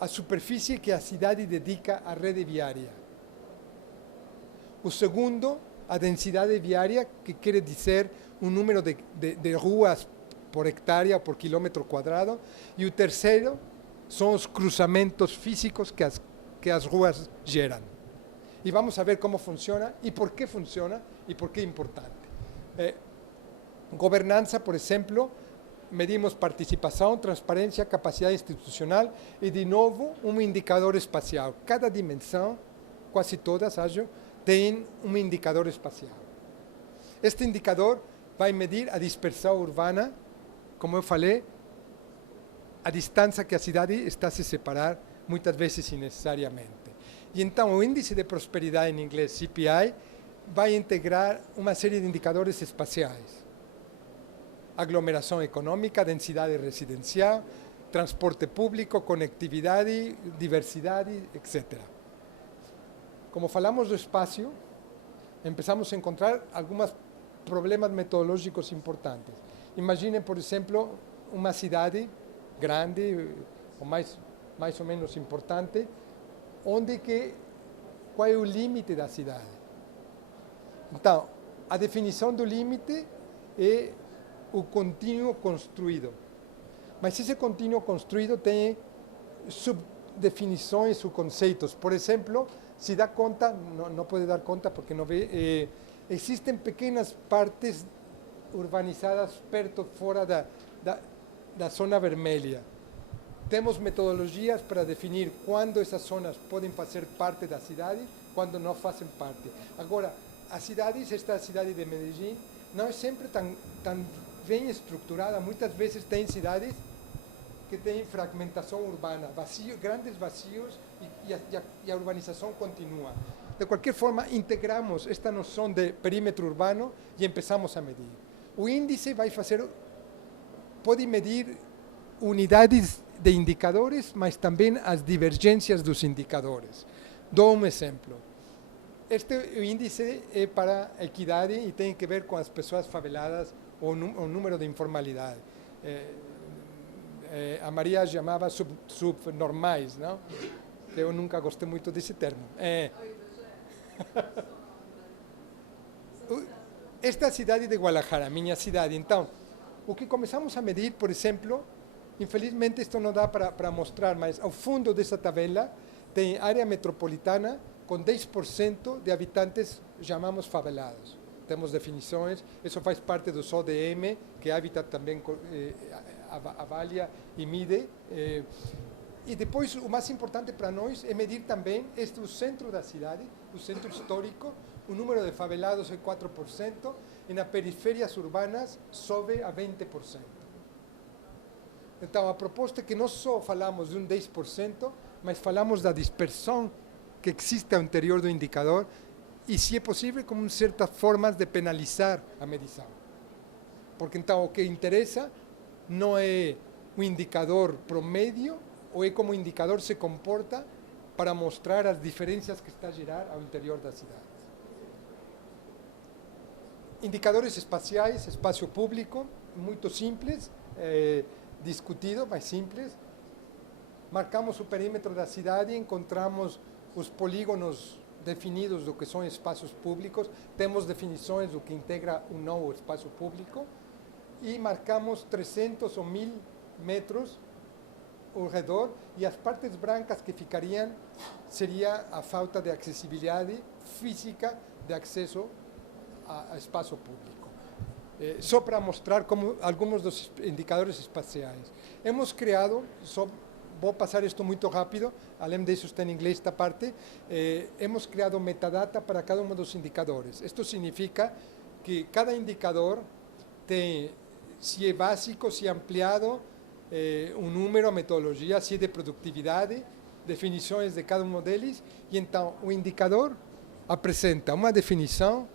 a superfície que a cidade dedica à rede viária. O segundo, a densidade viária, que quer dizer um número de ruas por hectare, por quilômetro quadrado. E o terceiro são os cruzamentos físicos que as ruas geram. E vamos ver como funciona e por que funciona e por que é importante. Governança, por exemplo, medimos participação, transparência, capacidade institucional e, de novo, um indicador espacial. Cada dimensão, quase todas, acho, tem um indicador espacial. Este indicador vai medir a dispersão urbana, como eu falei, a distância que a cidade está a se separar, muitas vezes innecessariamente. E então o índice de prosperidade em inglês, CPI, vai integrar uma série de indicadores espaciais. Aglomeração econômica, densidade residencial, transporte público, conectividade, diversidade, etc. Como falamos do espaço, começamos a encontrar alguns problemas metodológicos importantes. Imaginem, por exemplo, uma cidade grande, ou mais ou menos importante, qual é o limite da cidade? Então, a definição do limite é o contínuo construído. Mas esse contínuo construído tem subdefinições, subconceitos. Por exemplo, se dá conta, não pode dar conta porque não vê, existem pequenas partes urbanizadas fora da zona vermelha. Temos metodologias para definir quando essas zonas podem fazer parte da cidade, quando não fazem parte. Agora, as cidades, esta cidade de Medellín, não é sempre tão bem estruturada. Muitas vezes tem cidades que têm fragmentação urbana, grandes vazios e a urbanização continua. De qualquer forma, integramos esta noção de perímetro urbano e começamos a medir. O índice pode medir unidades de indicadores, mas também as divergências dos indicadores. Dou um exemplo. Este índice é para a equidade e tem que ver com as pessoas faveladas ou o número de informalidade. A Maria chamava subnormais, não? Eu nunca gostei muito desse termo. Esta cidade de Guadalajara, minha cidade. Então, o que começamos a medir, por exemplo, infelizmente isto não dá para mostrar, mas ao fundo dessa tabela tem área metropolitana com 10% de habitantes chamamos favelados. Temos definições, isso faz parte do ODM, que Habitat também avalia e mide. E depois, o mais importante para nós é medir também o centro da cidade, o centro histórico. O número de favelados é 4%, e nas periferias urbanas sobe a 20%. Então, a proposta é que não só falamos de 10%, mas falamos da dispersão que existe ao interior do indicador e, se é possível, com certas formas de penalizar a medição. Porque, então, o que interessa não é o indicador promédio, ou é como o indicador se comporta para mostrar as diferenças que está a gerar ao interior da cidade. Indicadores espaciais, espaço público, muito simples, discutido, mas simples. Marcamos o perímetro da cidade, encontramos os polígonos definidos do que são espaços públicos, temos definições do que integra ou não o espaço público e marcamos 300 ou 1000 metros ao redor, e as partes brancas que ficariam seria a falta de acessibilidade física de acesso a espaço público. Só para mostrar como alguns dos indicadores espaciais. Hemos criado, vou passar isto muito rápido, além disso está em inglês esta parte, hemos criado metadata para cada um dos indicadores. Isto significa que cada indicador tem, se é básico, se é ampliado, um número, a metodologia, se é de produtividade, definições de cada um deles, e então o indicador apresenta uma definição,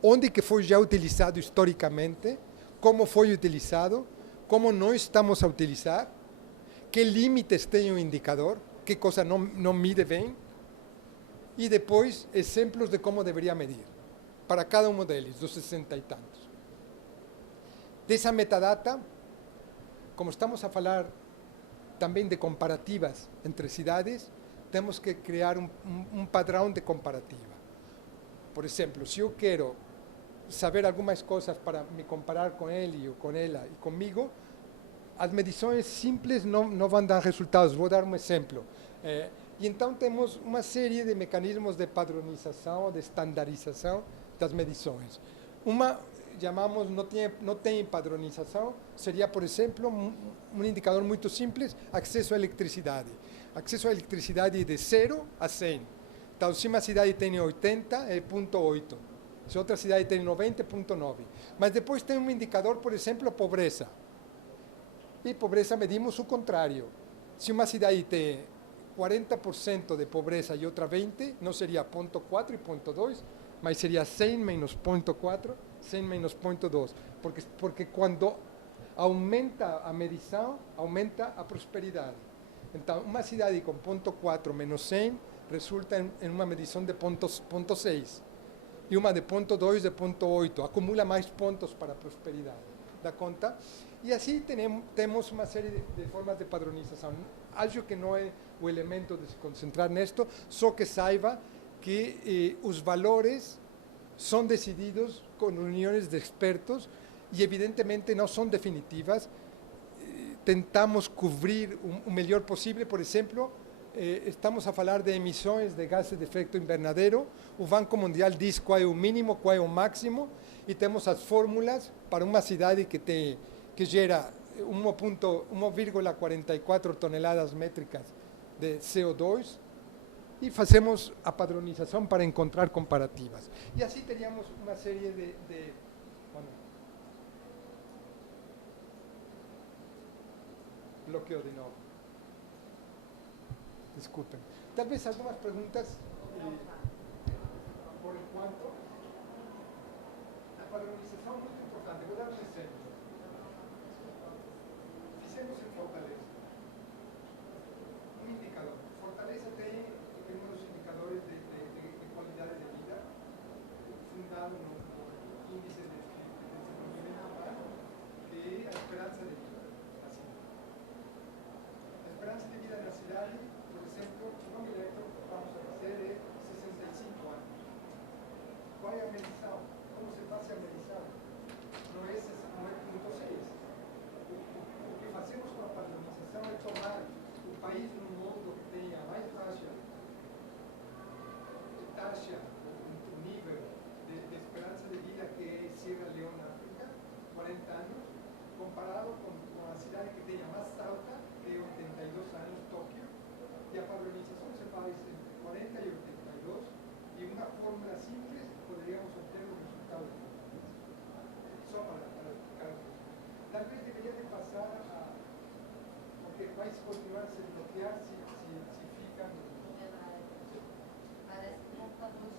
onde que foi já utilizado historicamente, como foi utilizado, como nós estamos a utilizar, que limites tem o indicador, que coisa não mide bem, e depois exemplos de como deveria medir, para cada um deles, dos 60 e tantos. Dessa metadata, como estamos a falar também de comparativas entre cidades, temos que criar um padrão de comparativa. Por exemplo, se eu quero saber algumas coisas para me comparar com ele ou com ela e comigo, as medições simples não vão dar resultados. Vou dar um exemplo. E então temos uma série de mecanismos de padronização, de estandarização das medições. Uma, chamamos, não tem padronização, seria, por exemplo, um indicador muito simples, acesso à eletricidade. Acesso à eletricidade de 0 a 100. Então, se uma cidade tem 80, é 0,8. Se outra cidade tem 90, é 0,9. Mas depois tem um indicador, por exemplo, pobreza. E pobreza medimos o contrário. Se uma cidade tem 40% de pobreza e outra 20, não seria 0,4 e 0,2, mas seria 100 menos 0,4, 100 menos 0,2. Porque quando aumenta a medição, aumenta a prosperidade. Então, uma cidade com 0,4 menos 100 resulta em uma medição de 0,6. E uma de 0,2 de 0,8, acumula mais pontos para a prosperidade. Dá conta? E assim temos uma série de formas de padronização. Acho que não é o elemento de se concentrar nisto, só que saiba que os valores são decididos com reuniões de expertos e evidentemente não são definitivas. Tentamos cobrir o melhor possível. Por exemplo, estamos a falar de emissões de gases de efeito invernadeiro. O Banco Mundial diz qual é o mínimo, qual é o máximo, e temos as fórmulas para uma cidade que gera 1,44 toneladas métricas de CO2, e fazemos a padronização para encontrar comparativas. E assim teríamos uma série bloqueio de novo. Desculpem. Talvez algumas perguntas, por enquanto. A padronização é muito importante. Vou dar um exemplo. Fizemos em Fortaleza um indicador. Fortaleza tem um dos indicadores de qualidade de vida, fundado no índice de desenvolvimento humano, que é a esperança de vida. Assim. A esperança de vida na cidade, por exemplo, no Mileto, vamos a fazer é 65 anos. Qual é a medição? Como se faz a medição? Não é 0,6. O que fazemos com a padronização é tomar o país no mundo que tenha mais taxa, o nível de esperança de vida, que é Sierra Leone, África, 40 anos, comparado com a cidade que tenha mais alta, que é 82 anos, Tóquio, e a padronização se faz entre 40 e 82, e uma fórmula simples poderíamos obter o resultado. Só para explicar. Talvez deveria de passar a... porque vai continuar a se bloquear se fica... Parece um computador de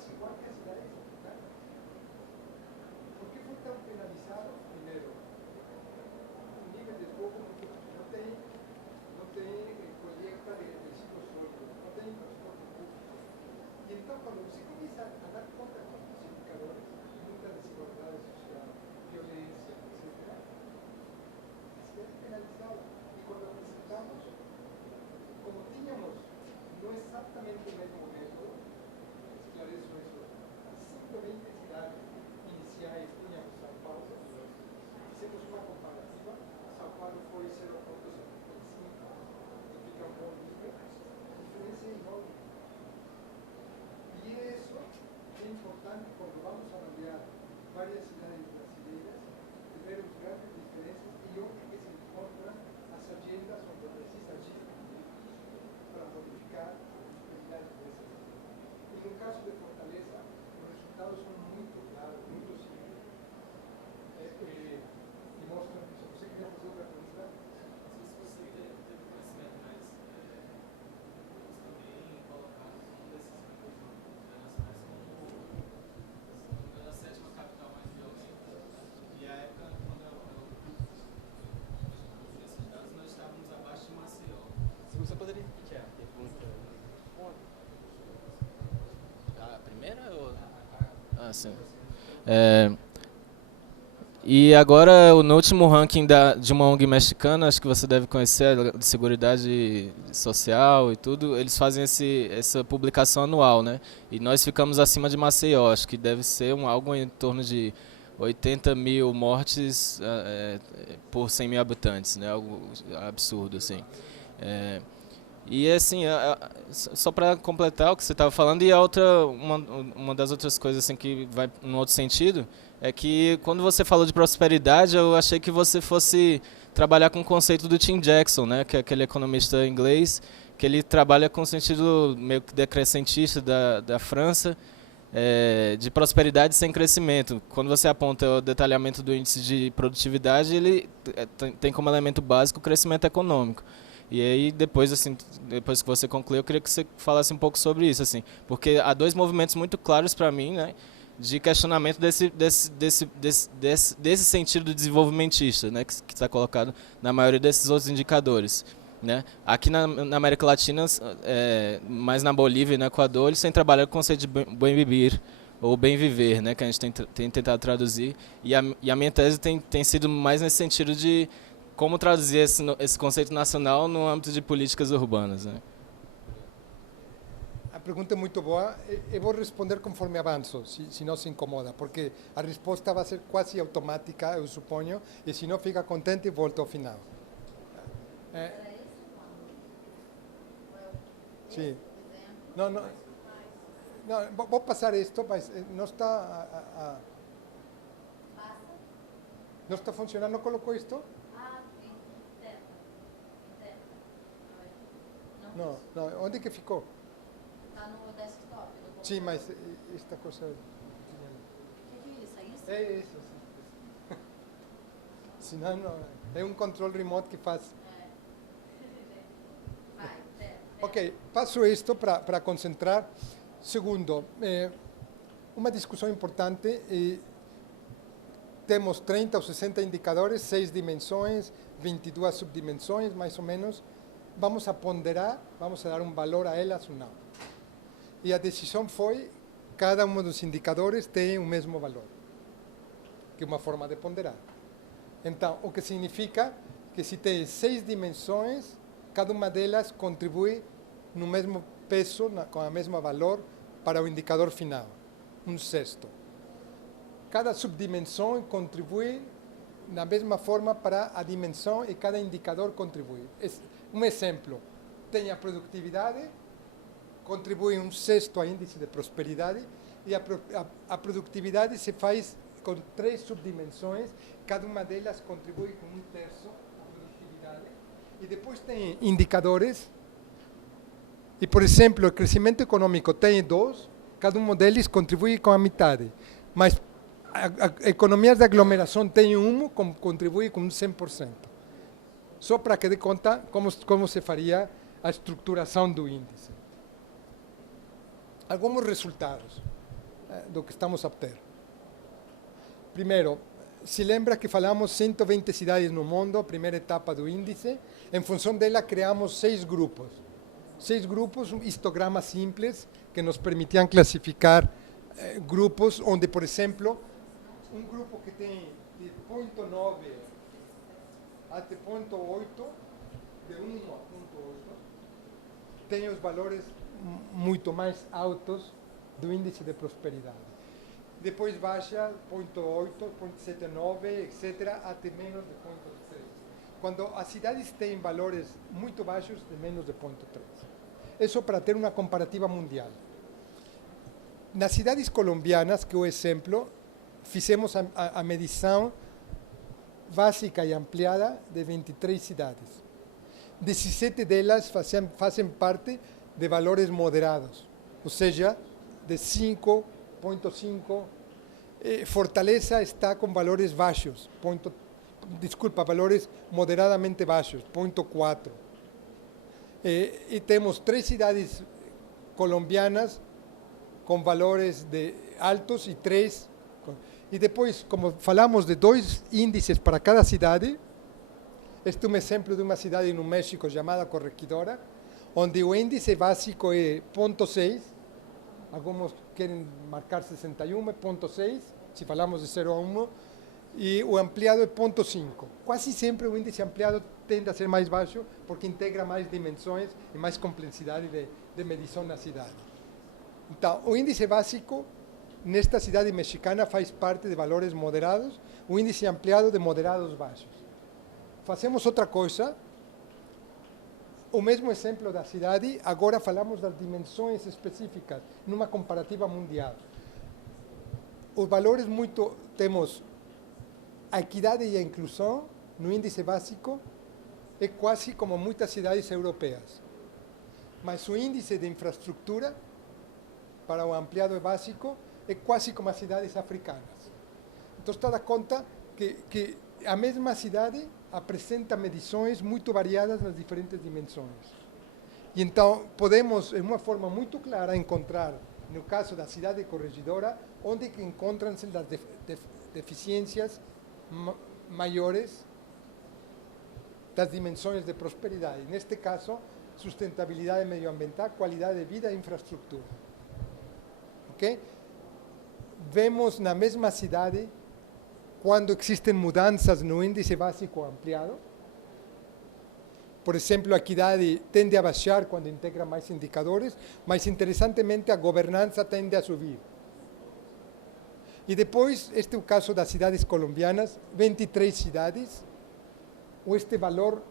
quase igual que as cidades africanas. ¿Por qué fue tan penalizado? Primero, o nível de esgoto não tem colheita de resíduos sólidos, não tem transporte público. E então, quando você começa a dar conta com os indicadores, muita desigualdade social, violência, etc., a cidade é penalizada. E quando apresentamos, como tínhamos não exatamente o mesmo método, esclareço isso, as 120 cidades iniciais tínhamos São Paulo, fizemos uma comparativa, São Paulo foi 0,75, que fica um bom nível, a diferença é enorme. E isso é importante quando vamos avaliar várias cidades brasileiras, de ver as grandes diferenças e onde que se encontram as agendas onde precisa agir para modificar a prosperidade dessas cidades. E no caso de Fortaleza, os resultados são muito claros, muito simples. E mostram que se você quer fazer outra pergunta, Não sei se você teve conhecimento, mas eles também colocaram um desses mecanismos internacionais como a sétima capital mais violenta. E a época, quando eu vi esses dados, nós estávamos abaixo de Maceió. Se você poderia repetir a pergunta? A primeira ou... Ah, sim. E agora, no último ranking de uma ONG mexicana, acho que você deve conhecer, de Seguridade Social e tudo, eles fazem essa publicação anual, né? E nós ficamos acima de Maceió, acho que deve ser algo em torno de 80 mil mortes por 100 mil habitantes, né? Algo absurdo, assim. E assim, só para completar o que você estava falando, e uma das outras coisas assim, que vai num outro sentido, é que quando você falou de prosperidade, eu achei que você fosse trabalhar com o conceito do Tim Jackson, né, que é aquele economista inglês, que ele trabalha com o sentido meio que decrescentista da França, de prosperidade sem crescimento. Quando você aponta o detalhamento do índice de produtividade, ele tem como elemento básico o crescimento econômico. E aí, depois que você concluiu, eu queria que você falasse um pouco sobre isso, assim, porque há dois movimentos muito claros para mim, né, de questionamento desse sentido desenvolvimentista, né, que está colocado na maioria desses outros indicadores. Né? Aqui na América Latina, mais na Bolívia e no Equador, eles têm trabalhado com o conceito de bem viver, ou bem viver, né, que a gente tem tentado traduzir, e a minha tese tem sido mais nesse sentido de como traduzir esse conceito nacional no âmbito de políticas urbanas. Né? a pergunta é muito boa. Eu vou responder conforme avanço, se não se incomoda, porque a resposta vai ser quase automática, eu suponho, e se não fica contente, volto ao final. Era esse o nome? Sim. Não, vou passar isto, mas não está... Passa? não está funcionando, não colocou isto? Ah, interna. Interna. Não, onde que ficou? Está no desktop do Sim, computador. mas esta coisa... O que é isso? É isso? É isso, sim. Senão, não, é um controle remoto que faz... Vai, interna. Ok, passo isto para concentrar. Segundo, uma discussão importante, temos 30 ou 60 indicadores, 6 dimensões, 22 subdimensões, mais ou menos. Vamos a ponderar, vamos a dar um valor a elas ou não. E a decisão foi, cada um dos indicadores tem o mesmo valor, que é uma forma de ponderar. Então, o que significa que se tem 6 dimensões, cada uma delas contribui no mesmo peso, com o mesmo valor para o indicador final, um sexto. Cada subdimensão contribui da mesma forma para a dimensão e cada indicador contribui. Um exemplo, tem a produtividade, contribui um sexto ao índice de prosperidade, e a produtividade se faz com 3 subdimensões, cada uma delas contribui com um terço da produtividade, e depois tem indicadores. E, por exemplo, o crescimento econômico tem 2, cada um deles contribui com a metade. Mas a economias de aglomeração tem contribui com 100%. Só para que dê conta como se faria a estruturação do índice. Alguns resultados. do que estamos a ter. Primeiro, se lembra que falamos 120 cidades no mundo, primeira etapa do índice. Em função dela, criamos 6 grupos. 6 grupos, um histograma simples, que nos permitiam classificar grupos, onde, por exemplo, um grupo que tem de 0.9 até 0.8, de 1 a 0.8, tem os valores muito mais altos do índice de prosperidade. Depois baixa 0.8, 0.79, etc., até menos de 0.3. Quando as cidades têm valores muito baixos, de menos de 0.3. Isso para ter uma comparativa mundial. Nas cidades colombianas, que é o exemplo, fizemos a medição básica e ampliada de 23 cidades. 17 delas fazem parte de valores moderados, ou seja, de 5.5. Fortaleza está com valores baixos, valores moderadamente baixos, 0.4. E temos 3 cidades colombianas com valores altos e 3. E depois, como falamos de 2 índices para cada cidade, este é um exemplo de uma cidade no México chamada Corregidora, onde o índice básico é 0.6, alguns querem marcar 61, 0.6, se falamos de 0 a 1, e o ampliado é 0.5. Quase sempre o índice ampliado tende a ser mais baixo, porque integra mais dimensões e mais complexidade de medição na cidade. Então, o índice básico nesta cidade mexicana faz parte de valores moderados, o índice ampliado de moderados baixos. Fazemos outra coisa, o mesmo exemplo da cidade, agora falamos das dimensões específicas, numa comparativa mundial. Os valores temos a equidade e a inclusão no índice básico, é quase como muitas cidades europeias. Mas o índice de infraestrutura, para o ampliado e básico, é quase como as cidades africanas. Então, está dando conta que a mesma cidade apresenta medições muito variadas nas diferentes dimensões. E então, podemos, de uma forma muito clara, encontrar, no caso da cidade corregidora, onde que encontram-se as deficiências maiores das dimensões de prosperidade. Neste caso, sustentabilidade medioambiental, qualidade de vida e infraestrutura. Ok? Vemos na mesma cidade, quando existem mudanças no índice básico ampliado. Por exemplo, a equidade tende a baixar quando integra mais indicadores, mas, interessantemente, a governança tende a subir. E depois, este é o caso das cidades colombianas, 23 cidades, este valor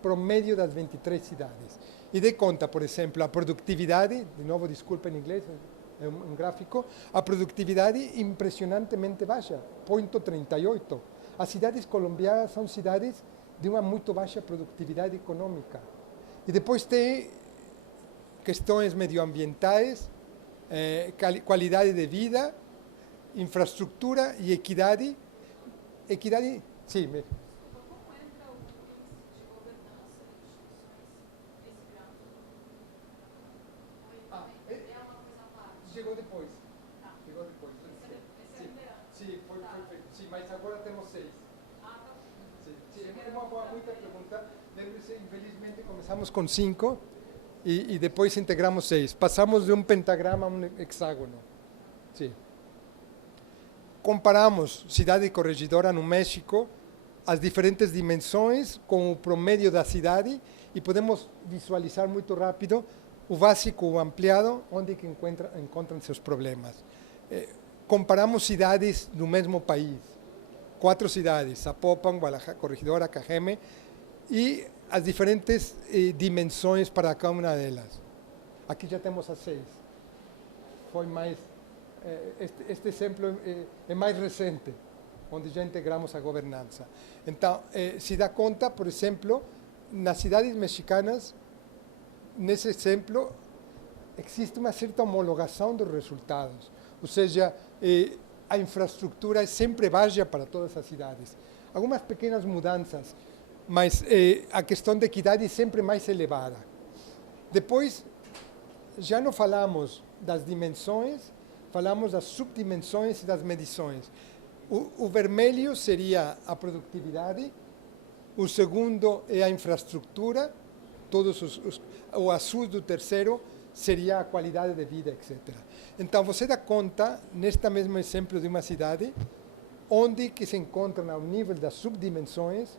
promédio das 23 cidades. E de conta, por exemplo, a produtividade, de novo, desculpa em inglês, é um gráfico, a produtividade impressionantemente baixa, 0.38. As cidades colombianas são cidades de uma muito baixa produtividade econômica. E depois tem questões medioambientais, qualidade de vida, infraestrutura e equidade. Equidade, sim. Como entra o índice de governança e instituições nesse gráfico? É uma coisa à parte. Chegou depois. Tá. Chegou depois. Esse é liberado. Sim, foi feito. Sim, mas agora temos 6. Ah, tá. Sim, é uma muita pergunta. Lembre-se, infelizmente, começamos com 5 e depois integramos 6. Passamos de um pentagrama a um hexágono. Sim. Comparamos cidade corregidora no México, as diferentes dimensões com o promédio da cidade e podemos visualizar muito rápido o básico, o ampliado, onde que encontram seus problemas. Comparamos cidades do mesmo país, 4 cidades, Zapopan, Guadalajara, Corregidora, Cajeme, e as diferentes dimensões para cada uma delas. Aqui já temos as 6. Foi mais... Este exemplo é mais recente, onde já integramos a governança. Então, se dá conta, por exemplo, nas cidades mexicanas, nesse exemplo, existe uma certa homologação dos resultados. Ou seja, a infraestrutura é sempre baixa para todas as cidades. Algumas pequenas mudanças, mas a questão de equidade é sempre mais elevada. Depois, já não falamos das dimensões, falamos das subdimensões e das medições. O vermelho seria a produtividade, o segundo é a infraestrutura, o azul do terceiro seria a qualidade de vida, etc. Então, você dá conta, neste mesmo exemplo de uma cidade, onde que se encontram ao nível das subdimensões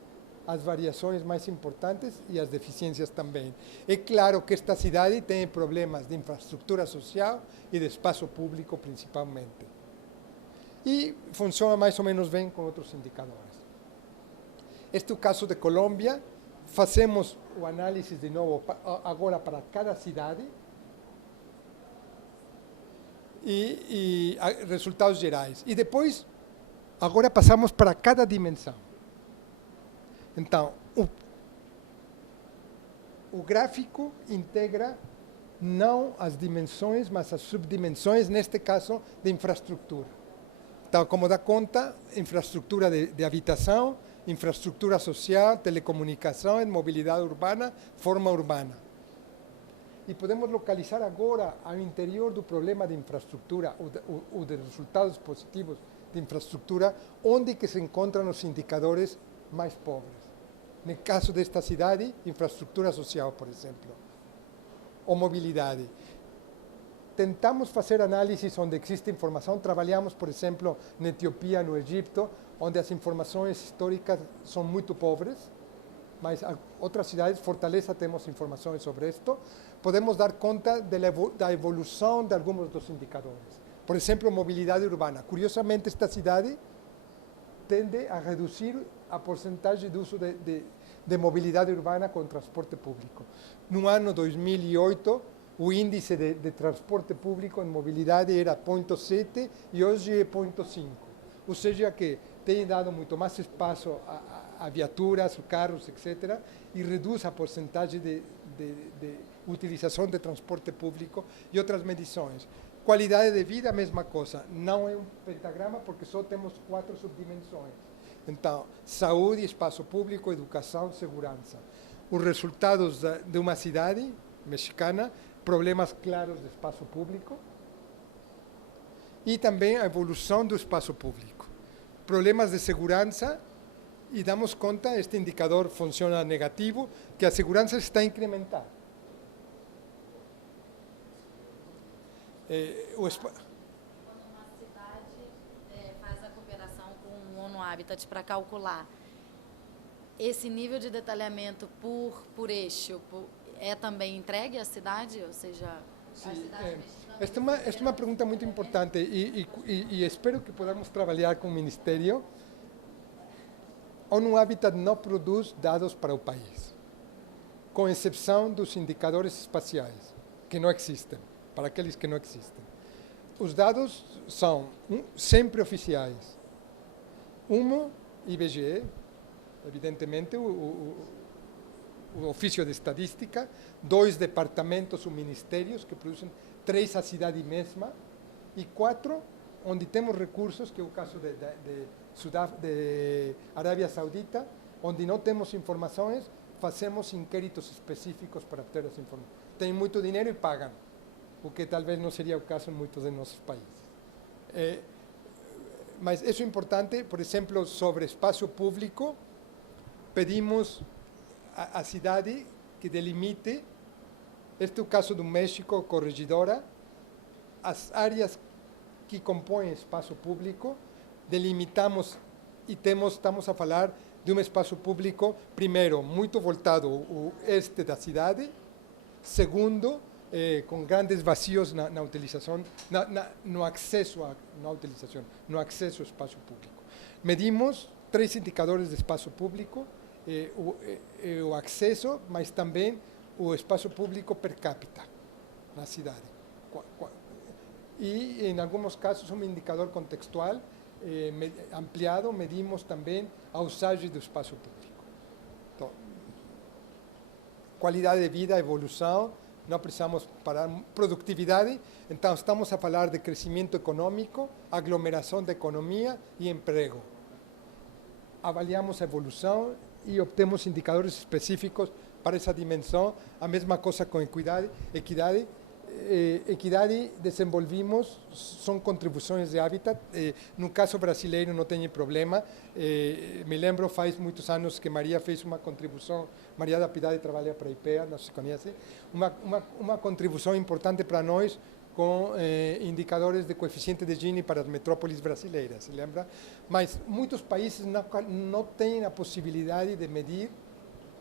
as variações mais importantes e as deficiências também. É claro que esta cidade tem problemas de infraestrutura social e de espaço público, principalmente. E funciona mais ou menos bem com outros indicadores. Este é o caso de Colômbia. Fazemos o análise de novo agora para cada cidade e resultados gerais. E depois, agora passamos para cada dimensão. Então, o gráfico integra não as dimensões, mas as subdimensões, neste caso, de infraestrutura. Então, como dá conta, infraestrutura de habitação, infraestrutura social, telecomunicação, mobilidade urbana, forma urbana. E podemos localizar agora ao interior do problema de infraestrutura ou de resultados positivos de infraestrutura, onde que se encontram os indicadores mais pobres. No caso desta cidade, infraestrutura social, por exemplo, ou mobilidade. Tentamos fazer análises onde existe informação, trabalhamos, por exemplo, na Etiópia, no Egito, onde as informações históricas são muito pobres, mas em outras cidades, Fortaleza, temos informações sobre isto. Podemos dar conta da evolução de alguns dos indicadores. Por exemplo, mobilidade urbana. Curiosamente, esta cidade tende a reduzir a porcentagem de uso de mobilidade urbana com transporte público. No ano 2008, o índice de transporte público em mobilidade era 0,7 e hoje é 0,5. Ou seja, que tem dado muito mais espaço a viaturas, carros, etc., e reduz a porcentagem de utilização de transporte público e outras medições. Qualidade de vida, a mesma coisa. Não é um pentagrama porque só temos 4 subdimensões. Então, saúde, espaço público, educação, segurança. Os resultados de uma cidade mexicana, problemas claros de espaço público e também a evolução do espaço público. Problemas de segurança, e damos conta, este indicador funciona negativo, que a segurança está a incrementar. Quando uma cidade faz a cooperação com o ONU Habitat para calcular esse nível de detalhamento por eixo, é também entregue à cidade? Ou seja, a cidade esta é uma pergunta muito importante e espero que podamos trabalhar com o Ministério. ONU Habitat não produz dados para o país, com exceção dos indicadores espaciais, que não existem, para aqueles que não existem. Os dados são sempre oficiais. IBGE, evidentemente, o ofício de estatística, 2 departamentos ou ministérios que produzem, 3 a cidade mesma, e 4 onde temos recursos, que é o caso de Arábia Saudita, onde não temos informações, fazemos inquéritos específicos para ter as informações. Tem muito dinheiro e pagam, o que talvez não seria o caso em muitos de nossos países. Mas isso é importante, por exemplo, sobre espaço público, pedimos a cidade que delimite, este é o caso do México, Corregidora, as áreas que compõem espaço público, delimitamos e estamos a falar de um espaço público, primeiro, muito voltado ao este da cidade, segundo, com grandes vazios na utilização, no acesso no acesso ao espaço público. Medimos 3 indicadores de espaço público, o acesso, mas também o espaço público per capita na cidade. E, em alguns casos, um indicador contextual ampliado, medimos também a usagem do espaço público. Então, qualidade de vida, evolução, não precisamos parar. Produtividade, então estamos a falar de crescimento econômico, aglomeração da economia e emprego. Avaliamos a evolução e obtemos indicadores específicos para essa dimensão. A mesma coisa com equidade. equidade desenvolvimos são contribuições de hábitat. No caso brasileiro não tem problema. Me lembro faz muitos anos que Maria fez uma contribuição. Maria da Piedade trabalha para a IPEA, não se conhece. Uma contribuição importante para nós com indicadores de coeficiente de Gini para as metrópoles brasileiras, se lembra? Mas muitos países não têm a possibilidade de medir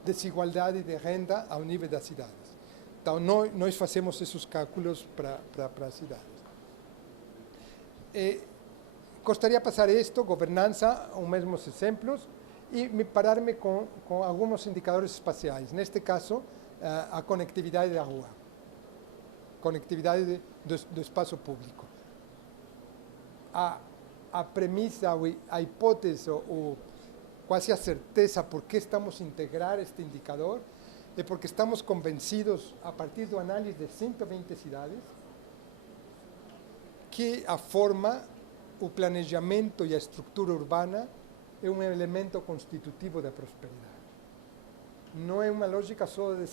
desigualdade de renda ao nível das cidades. Então, nós fazemos esses cálculos para as cidades. Gostaria de passar isto, governança, os mesmos exemplos, e me pararme com alguns indicadores espaciais. Neste caso, a conectividade da rua, conectividade do espaço público. A premissa, a hipótese, ou quase a certeza por que estamos a integrar este indicador, é porque estamos convencidos, a partir do análise de 120 cidades, que a forma, o planejamento e a estrutura urbana é um elemento constitutivo da prosperidade. Não é uma lógica só de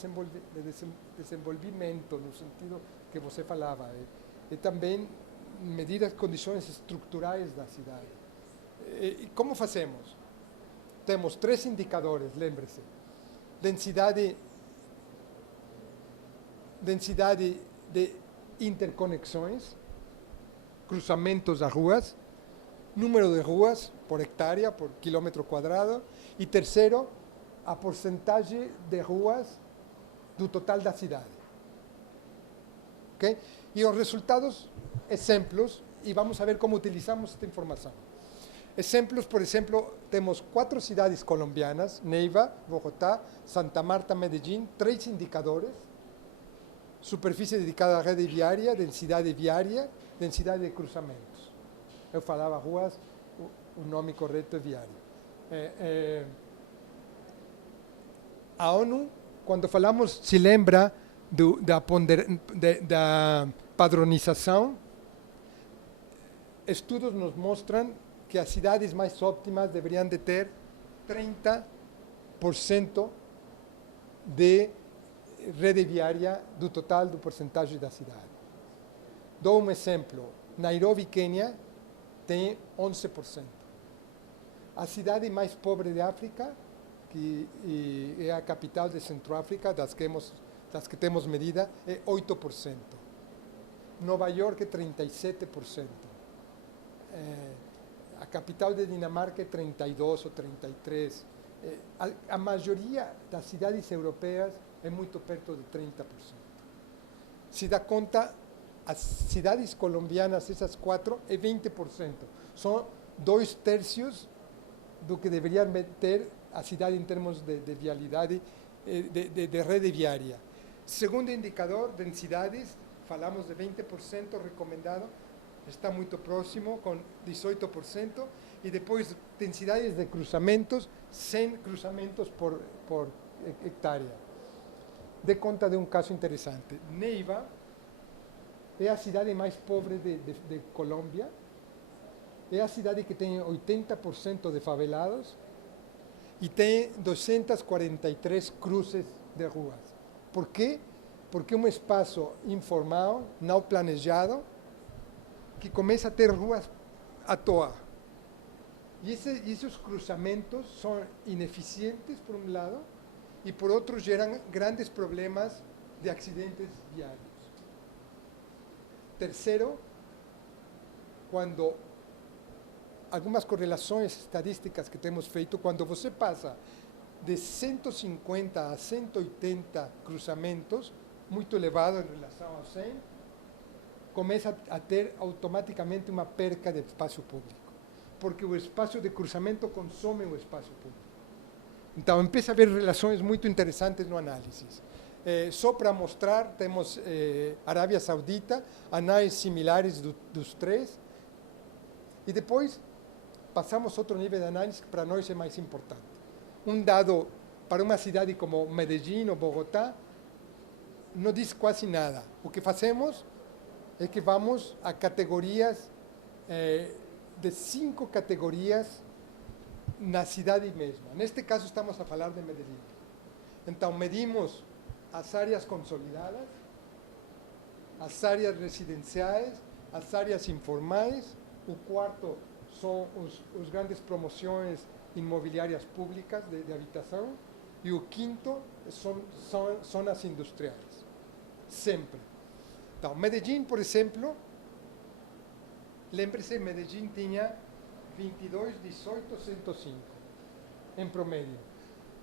desenvolvimento, no sentido que você falava, é também medir as condições estruturais da cidade. E como fazemos? Temos 3 indicadores, lembre-se. Densidade de interconexões, cruzamentos das ruas, número de ruas por hectare, por quilômetro quadrado, e terceiro, a porcentagem de ruas do total da cidade. Okay? E os resultados, exemplos, e vamos a ver como utilizamos esta informação. Exemplos, por exemplo, temos 4 cidades colombianas, Neiva, Bogotá, Santa Marta, Medellín, 3 indicadores: superfície dedicada à rede viária, densidade de cruzamentos. Eu falava ruas, o nome correto é viária. A ONU, quando falamos, se lembra da padronização, estudos nos mostram que as cidades mais óptimas deveriam de ter 30% de rede viária do total do porcentagem da cidade. Dou um exemplo. Nairobi, Quênia, tem 11%. A cidade mais pobre de África, que é a capital de Centro-África, das que temos medida, é 8%. Nova York é 37%. A capital de Dinamarca é 32% ou 33%. A maioria das cidades europeias é muito perto de 30%. Se dá conta, as cidades colombianas, essas 4, é 20%. São 2/3 do que deveriam ter a cidade em termos de vialidade, de rede viária. Segundo indicador, densidades, falamos de 20% recomendado, está muito próximo, com 18%, e depois densidades de cruzamentos, 100 cruzamentos por hectare. Dê conta de um caso interessante. Neiva é a cidade mais pobre de Colômbia, é a cidade que tem 80% de favelados e tem 243 cruzes de ruas. Por quê? Porque é um espaço informal, não planejado, que começa a ter ruas à toa. E esses cruzamentos são ineficientes, por um lado, e por outro geram grandes problemas de acidentes viários. Terceiro, quando algumas correlações estadísticas que temos feito, quando você passa de 150 a 180 cruzamentos, muito elevado em relação ao 100, começa a ter automaticamente uma perca de espaço público, porque o espaço de cruzamento consome o espaço público. Então, empieza a haver relações muito interessantes no análise. Só para mostrar, temos Arábia Saudita, análises similares dos 3, e depois passamos a outro nível de análise que para nós é mais importante. Um dado para uma cidade como Medellín ou Bogotá não diz quase nada. O que fazemos é que vamos a categorias, de 5 categorias na cidade mesma. Neste caso estamos a falar de Medellín. Então medimos as áreas consolidadas, as áreas residenciais, as áreas informais. O quarto são os grandes promoções imobiliárias públicas de habitação. E o quinto são zonas industriais. Sempre. Então, Medellín, por exemplo, lembre-se, Medellín tinha 22.1805 em promédio.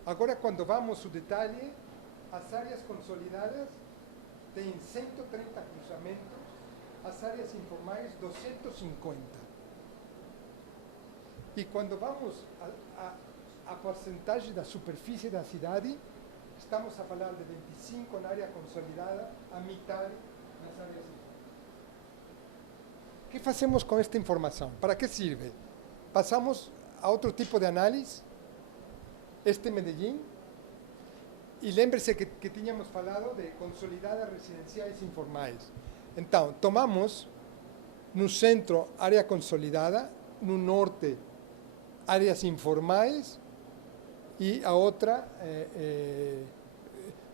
Agora, quando vamos ao detalhe, as áreas consolidadas têm 130 cruzamentos, as áreas informais 250. E quando vamos a porcentagem da superfície da cidade, estamos a falar de 25 na área consolidada, a metade nas áreas informais. O que fazemos com esta informação? Para que serve? Passamos a outro tipo de análise, este Medellín, e lembre-se que tínhamos falado de consolidadas residenciais informais. Então, tomamos no centro área consolidada, no norte áreas informais e a outra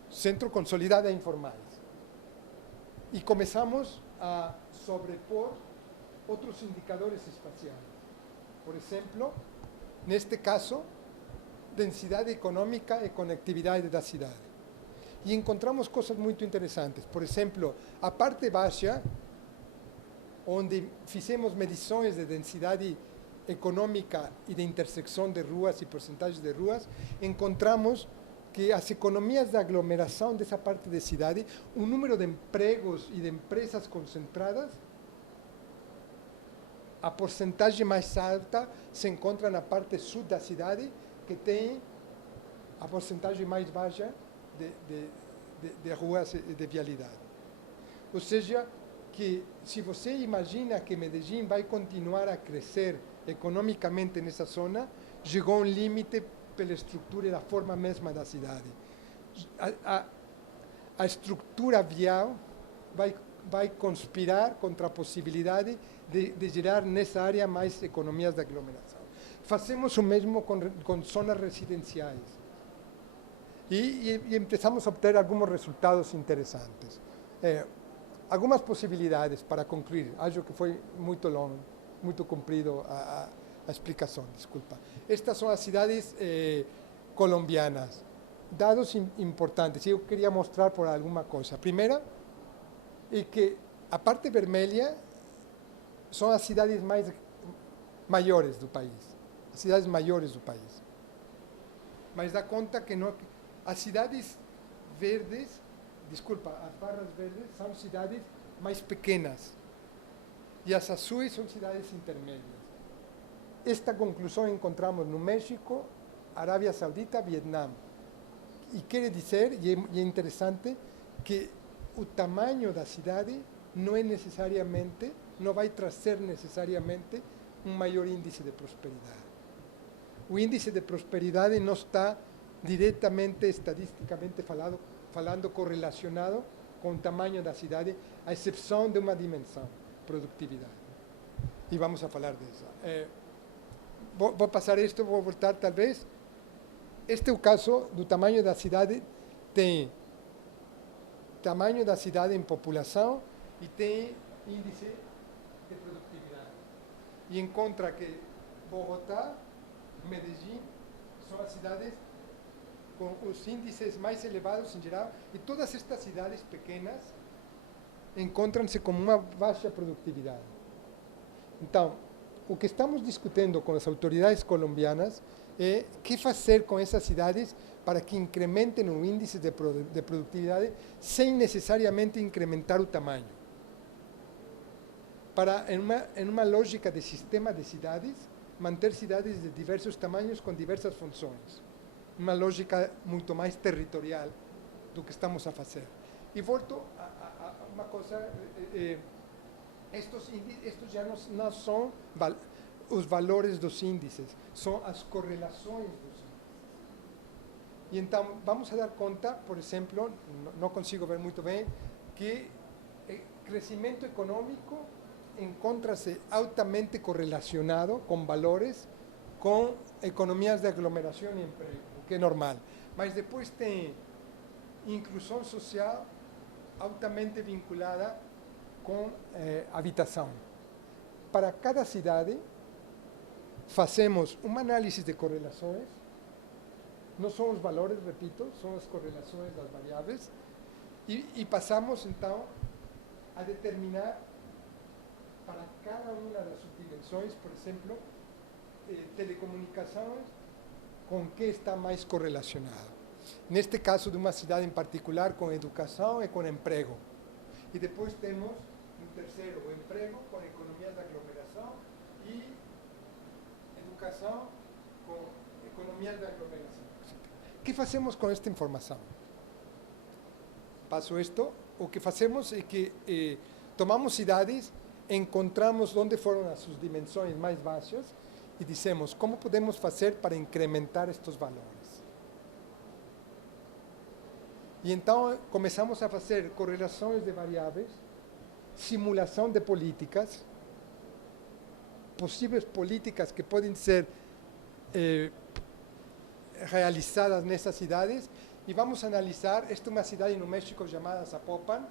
centro consolidada informais. E começamos a sobrepor outros indicadores espaciais. Por exemplo, neste caso, densidade econômica e conectividade da cidade. E encontramos coisas muito interessantes. Por exemplo, a parte baixa, onde fizemos medições de densidade econômica e de intersecção de ruas e porcentagens de ruas, encontramos que as economias da aglomeração dessa parte da cidade, o número de empregos e de empresas concentradas, a porcentagem mais alta se encontra na parte sul da cidade, que tem a porcentagem mais baixa de ruas e de vialidade. Ou seja, que se você imagina que Medellín vai continuar a crescer economicamente nessa zona, chegou a um limite pela estrutura e da forma mesma da cidade. A estrutura vial vai conspirar contra a possibilidade de gerar nessa área mais economias de aglomeração. Fazemos o mesmo com zonas residenciais. E empezamos a obter alguns resultados interessantes. Algumas possibilidades para concluir. Acho que foi muito longo, muito comprido a explicação, desculpa. Estas são as cidades colombianas. Dados importantes. Eu queria mostrar por alguma coisa. A primeira é que a parte vermelha são as cidades maiores do país. As cidades maiores do país. Mas dá conta que não, as cidades verdes, desculpa, as barras verdes são cidades mais pequenas e as azuis são cidades intermédias. Esta conclusão encontramos no México, Arábia Saudita, Vietnã. E quer dizer, e é interessante, que o tamanho da cidade não é necessariamente, não vai trazer necessariamente um maior índice de prosperidade. O índice de prosperidade não está diretamente, estadisticamente falando correlacionado com o tamanho da cidade, à exceção de uma dimensão, produtividade. E vamos a falar dessa. Vou passar isto, vou voltar talvez. Este é o caso do tamanho da cidade, tem tamanho da cidade em população e tem índice de produtividade. E encontra que Bogotá, Medellín, são as cidades com os índices mais elevados em geral, e todas estas cidades pequenas encontram-se com uma baixa produtividade. Então, o que estamos discutindo com as autoridades colombianas é o que fazer com essas cidades para que incrementem o índice de produtividade sem necessariamente incrementar o tamanho. Para, em uma lógica de sistema de cidades, manter cidades de diversos tamanhos com diversas funções. Uma lógica muito mais territorial do que estamos a fazer. E volto a uma coisa, estes já não são os valores dos índices, são as correlações dos índices. E então, vamos a dar conta, por exemplo, não consigo ver muito bem, que crescimento econômico encontra-se altamente correlacionado com valores, com economias de aglomeração e emprego, o que é normal. Mas depois tem inclusão social altamente vinculada com habitação. Para cada cidade, fazemos uma análise de correlações, não são os valores, repito, são as correlações das variáveis, e passamos, então, a determinar para cada uma das subdimensões, por exemplo, telecomunicações, com que está mais correlacionado. Neste caso, de uma cidade em particular, com educação e com emprego. E depois temos, no terceiro, o emprego com economia da aglomeração e educação com economia da aglomeração. O que fazemos com esta informação? Passo isto, o que fazemos é que tomamos cidades, encontramos onde foram as suas dimensões mais baixas e dizemos como podemos fazer para incrementar estes valores. E então começamos a fazer correlações de variáveis, simulação de políticas, possíveis políticas que podem ser realizadas nessas cidades, e vamos analisar. Esta é uma cidade no México chamada Zapopan,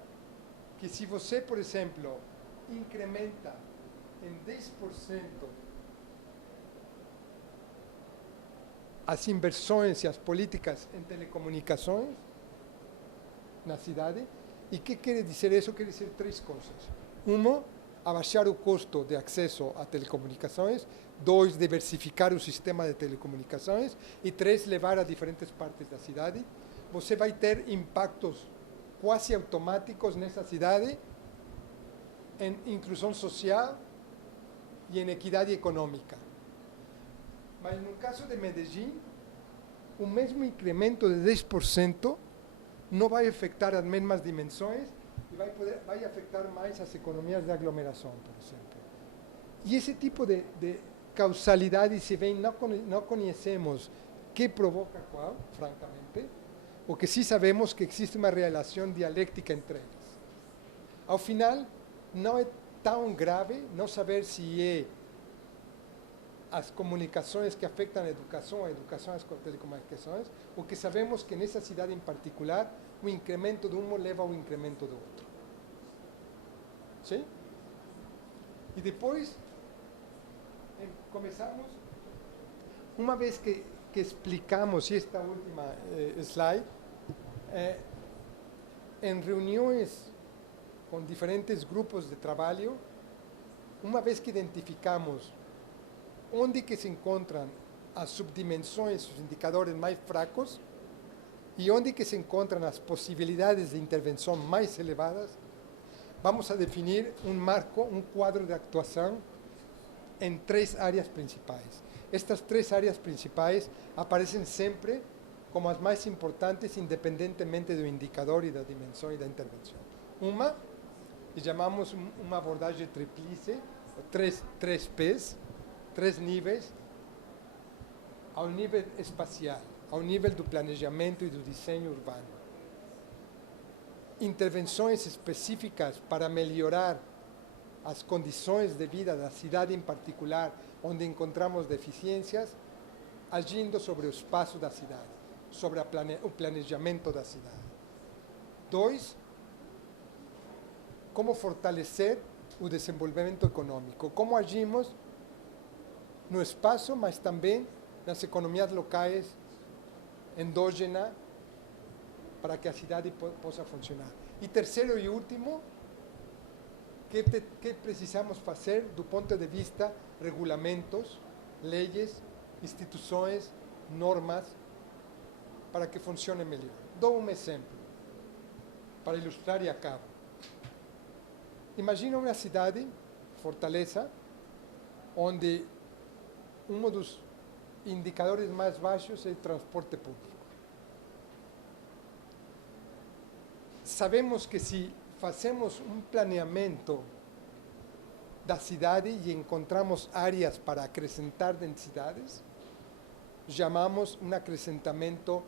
que se você, por exemplo, incrementa em 10% as inversões e as políticas em telecomunicações na cidade. E que quer dizer isso? Quer dizer três coisas. Uma, abaixar o custo de acesso a telecomunicações. Dois, diversificar o sistema de telecomunicações. E três, levar a diferentes partes da cidade. Você vai ter impactos quase automáticos nessa cidade em inclusão social e em equidade econômica. Mas no caso de Medellín, o mesmo incremento de 10% não vai afetar as mesmas dimensões e vai afetar mais as economias de aglomeração, por exemplo. E esse tipo de causalidade, se bem não conhecemos que provoca qual, francamente, o que sim sabemos que existe uma relação dialética entre eles. Ao final, não é tão grave não saber se é as comunicações que afetam a educação às telecomunicações. O que sabemos que nessa cidade em particular, o incremento de um leva ao incremento do outro. Sim? E depois, começamos, uma vez que explicamos esta última slide, em reuniões com diferentes grupos de trabalho, uma vez que identificamos onde que se encontram as subdimensões, os indicadores mais fracos, e onde que se encontram as possibilidades de intervenção mais elevadas, vamos a definir um marco, um quadro de actuação em três áreas principais. Estas três áreas principais aparecem sempre como as mais importantes, independentemente do indicador e da dimensão e da intervenção. Uma, que chamamos uma abordagem tríplice, três P's, três níveis, ao nível espacial, ao nível do planejamento e do desenho urbano. Intervenções específicas para melhorar as condições de vida da cidade em particular, onde encontramos deficiências, agindo sobre o espaço da cidade, sobre o planejamento da cidade. Dois, como fortalecer o desenvolvimento econômico, como agimos no espaço, mas também nas economias locais, endógenas, para que a cidade possa funcionar. E terceiro e último, que precisamos fazer do ponto de vista regulamentos, leis, instituições, normas, para que funcione melhor. Dou um exemplo, para ilustrar e acabo. Imagina uma cidade, Fortaleza, onde um dos indicadores mais baixos é o transporte público. Sabemos que se fazemos um planeamento da cidade e encontramos áreas para acrescentar densidades, chamamos um acrescentamento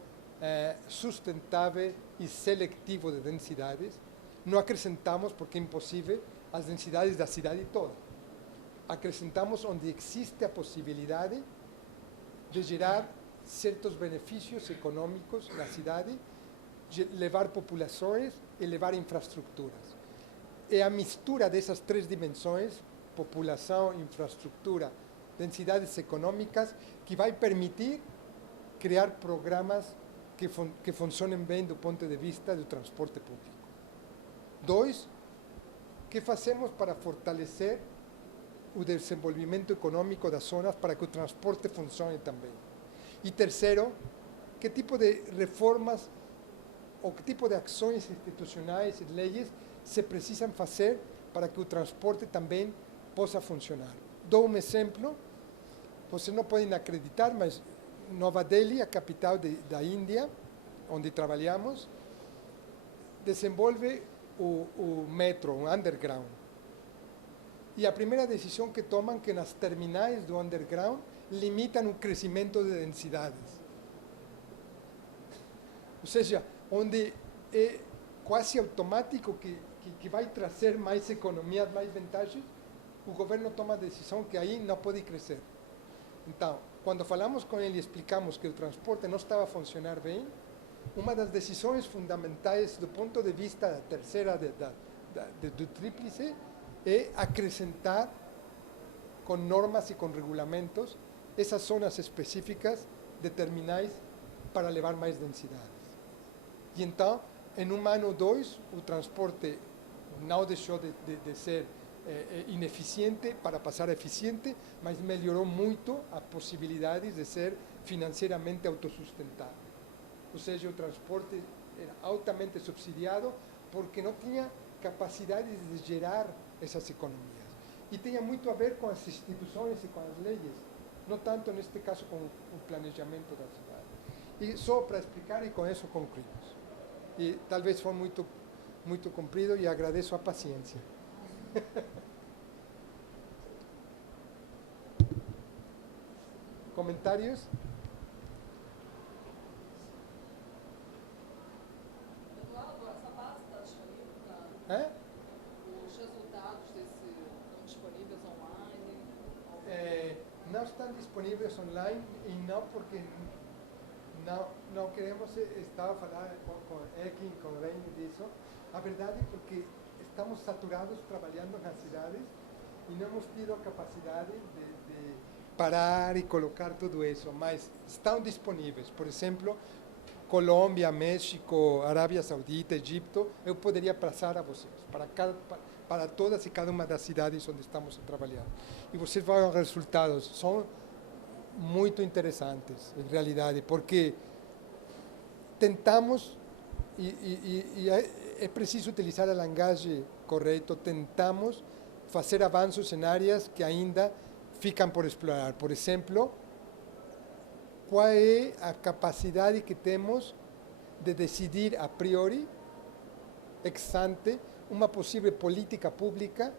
sustentável e seletivo de densidades. Não acrescentamos, porque é impossível, as densidades da cidade toda. Acrescentamos onde existe a possibilidade de gerar certos benefícios econômicos na cidade, levar populações e levar infraestruturas. é a mistura dessas três dimensões, população, infraestrutura, densidades econômicas, que vai permitir criar programas que funcionem bem do ponto de vista do transporte público. 2, que fazemos para fortalecer o desenvolvimento econômico das zonas para que o transporte funcione também. E terceiro, que tipo de reformas ou que tipo de ações institucionais e leis se precisam fazer para que o transporte também possa funcionar. Dou um exemplo, vocês não podem acreditar, mas Nova Delhi, a capital da Índia, onde trabalhamos, desenvolve o metro, o underground. E a primeira decisão que tomam é que nas terminais do underground limitam o crescimento de densidades. Ou seja, onde é quase automático que vai trazer mais economias, mais vantagens, o governo toma a decisão que aí não pode crescer. Então, quando falamos com ele e explicamos que o transporte não estava a funcionar bem, uma das decisões fundamentais do ponto de vista da terceira, do tríplice, é acrescentar com normas e com regulamentos essas zonas específicas de terminais para levar mais densidades. E então, em um ano ou dois, o transporte não deixou de ser ineficiente para passar a eficiente, mas melhorou muito as possibilidades de ser financeiramente autossustentável. Ou seja, o transporte era altamente subsidiado porque não tinha capacidade de gerar essas economias. E tinha muito a ver com as instituições e com as leis, não tanto, neste caso, com o planejamento da cidade. E só para explicar, e com isso concluímos. E talvez foi muito comprido e agradeço a paciência. Comentários? Eduardo, essa base está disponível para É? os resultados estão disponíveis online? Não estão disponíveis online e não porque não queremos estar a falar com Ekin, com o Reine disso. A verdade é porque estamos saturados trabalhando nas cidades e não hemos tido a capacidade de parar e colocar tudo isso, mas estão disponíveis. Por exemplo, Colômbia, México, Arábia Saudita, Egito, eu poderia passar a vocês, para todas e cada uma das cidades onde estamos a trabalhar. E vocês vão ver resultados, são muito interessantes, em realidade, porque tentamos, e é preciso utilizar a linguagem correta, tentamos fazer avanços em áreas que ainda ficam por explorar. Por exemplo, qual é a capacidade que temos de decidir a priori, ex ante, uma possível política pública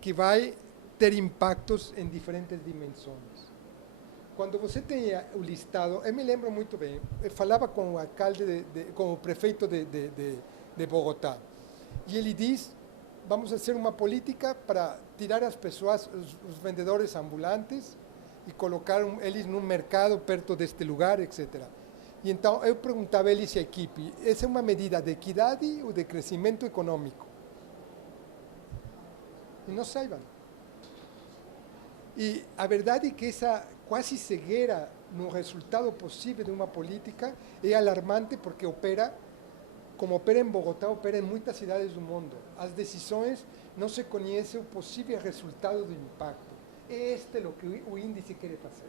que vai ter impactos em diferentes dimensões. Quando você tem o listado, eu me lembro muito bem, eu falava com o alcalde, com o prefeito de Bogotá, e ele diz, vamos fazer uma política para tirar as pessoas, os vendedores ambulantes, e colocar eles num mercado perto deste lugar, etc. E então eu perguntava a eles e a equipe, essa é uma medida de equidade ou de crescimento econômico? E não saibam. E a verdade é que essa quase cegueira no resultado possível de uma política é alarmante porque opera, como opera em Bogotá, opera em muitas cidades do mundo. As decisões não se conhece o possível resultado do impacto. É este o que o índice quer fazer.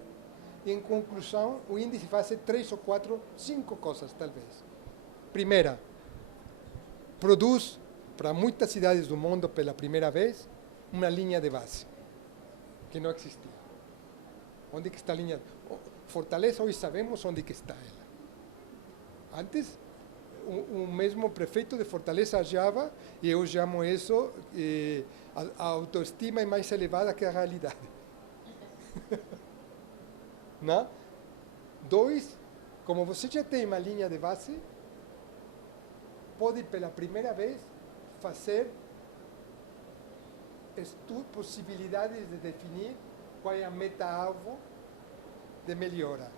E, em conclusão, o índice faz 3 ou 4, 5 coisas, talvez. Primeira, produz para muitas cidades do mundo, pela primeira vez, uma linha de base, que não existia. Onde que está a linha? Fortaleza, hoje sabemos onde que está ela. Antes, o mesmo prefeito de Fortaleza achava, e eu chamo isso, a autoestima é mais elevada que a realidade. Não? 2, como você já tem uma linha de base, pode pela primeira vez fazer possibilidades de definir qual é a meta-alvo de melhora,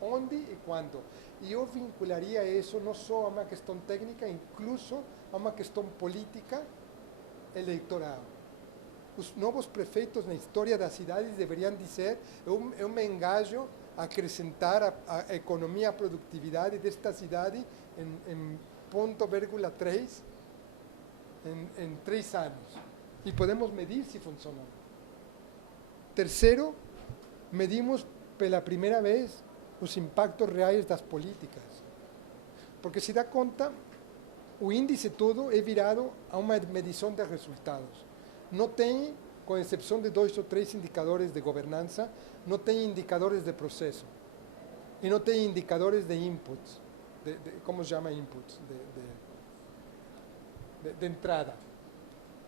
onde e quando. E eu vincularia isso não só a uma questão técnica, incluso a uma questão política eleitoral. Os novos prefeitos na história das cidades deveriam dizer: eu me engajo a acrescentar a economia, a produtividade desta cidade em 0,3 em 3 anos. E podemos medir se funcionou. Terceiro, medimos pela primeira vez os impactos reais das políticas. Porque se dá conta, o índice todo é virado a uma medição de resultados. Não tem, com exceção de 2 ou 3 indicadores de governança, não tem indicadores de processo. E não tem indicadores de inputs. Como se chama inputs? De entrada.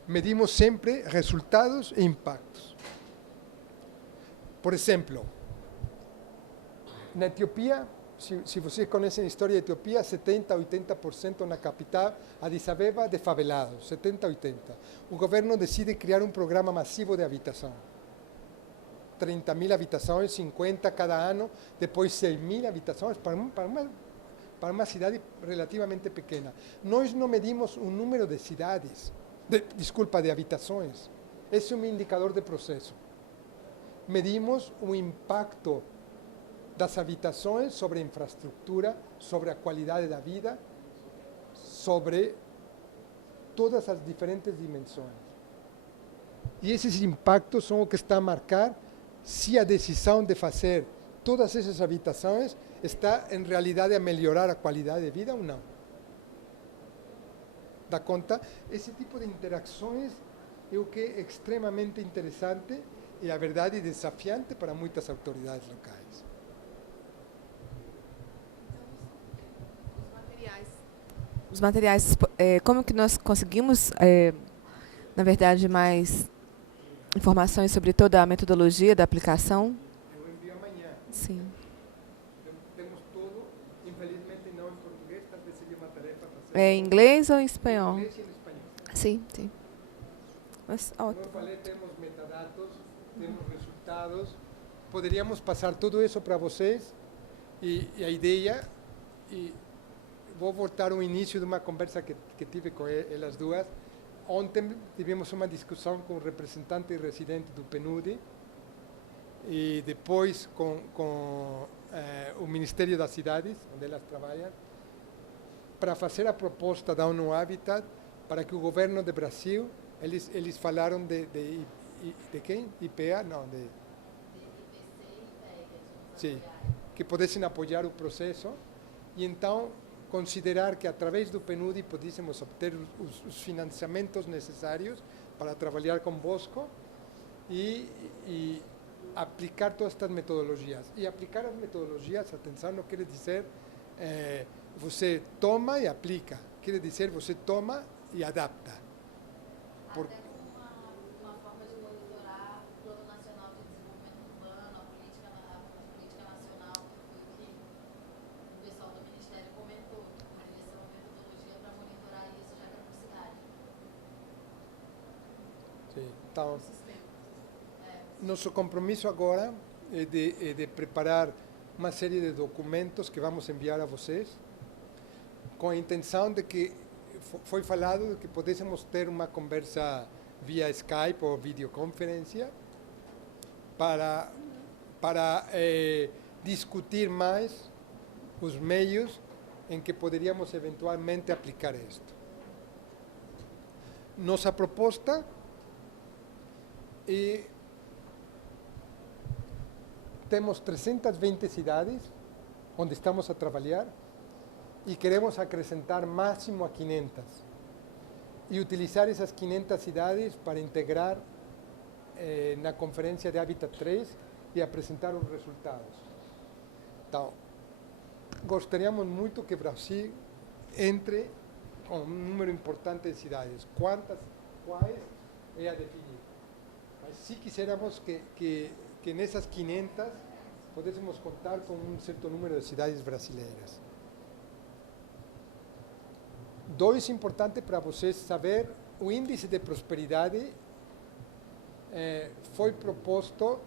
Medimos sempre resultados e impactos. Por exemplo, na Etiópia, se vocês conhecem a história da Etiópia, 70, 80% na capital, Addis Abeba, de favelados, 70, 80. O governo decide criar um programa massivo de habitação. 30.000 habitações, 50 cada ano, depois 6.000 habitações, para uma cidade relativamente pequena. Nós não medimos o número de cidades, de habitações. Esse é um indicador de processo. Medimos o impacto das habitações sobre a infraestrutura, sobre a qualidade da vida, sobre todas as diferentes dimensões. E esses impactos são o que está a marcar se a decisão de fazer todas essas habitações está, em realidade, a melhorar a qualidade de vida ou não. Dá conta? Esse tipo de interações é o que é extremamente interessante e, a verdade, desafiante para muitas autoridades locais. Os materiais, como que nós conseguimos, na verdade, mais informações sobre toda a metodologia da aplicação? Eu envio amanhã. Sim. Temos tudo, infelizmente não em português, talvez seria uma tarefa para ser. É em inglês ou em Em espanhol? inglês e em espanhol. Sim, sim. Mas, Como eu falei, temos metadados, temos resultados. Poderíamos passar tudo isso para vocês e a ideia, e vou voltar ao início de uma conversa que tive com elas duas. Ontem tivemos uma discussão com o representante residente do PNUD e depois com o Ministério das Cidades, onde elas trabalham, para fazer a proposta da ONU Habitat para que o governo do Brasil, eles falaram de quem? IPA? Não, de sim, que pudessem apoiar o processo e então considerar que através do PNUD pudéssemos obter os financiamentos necessários para trabalhar convosco e aplicar todas estas metodologias. E aplicar as metodologias, atenção, não quer dizer você toma e aplica, quer dizer você toma e adapta. Até como uma forma de monitorar o Plano Nacional de Desenvolvimento Urbano, a política nacional, que foi o que o pessoal do Ministério comentou, a direção de metodologia para monitorar isso já para a cidade. Sim, então, nosso compromisso agora é de preparar uma série de documentos que vamos enviar a vocês, com a intenção de que foi falado de que pudéssemos ter uma conversa via Skype ou videoconferência para discutir mais os meios em que poderíamos eventualmente aplicar isto. Nossa proposta é: temos 320 cidades onde estamos a trabalhar e queremos acrescentar máximo a 500 e utilizar essas 500 cidades para integrar na conferência de Habitat 3 e apresentar os resultados. Então, gostaríamos muito que o Brasil entre com um número importante de cidades. Quais é a definir. Mas se quiséssemos que nessas 500 pudéssemos contar com um certo número de cidades brasileiras. 2, importante para vocês saber, o índice de prosperidade foi proposto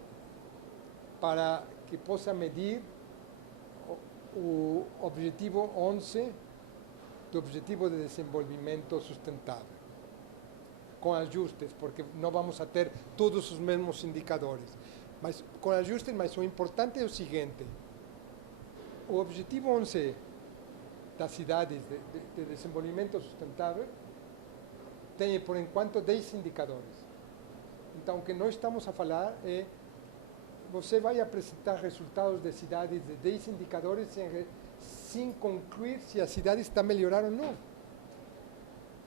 para que possa medir o objetivo 11 do Objetivo de Desenvolvimento Sustentável. com ajustes, porque não vamos a ter todos os mesmos indicadores. Mas com ajustes, mas o importante é o seguinte, o objetivo 11 das cidades de desenvolvimento sustentável tem, por enquanto, 10 indicadores. Então, o que nós estamos a falar é, você vai apresentar resultados de cidades de 10 indicadores sem concluir se a cidade está melhorando ou não.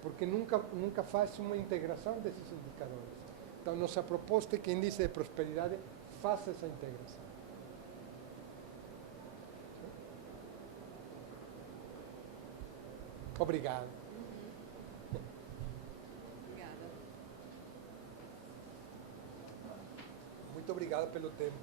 Porque nunca faz uma integração desses indicadores. Então, nossa proposta é que o índice de prosperidade faça essa integração. Obrigado. Obrigada. Muito obrigado pelo tempo.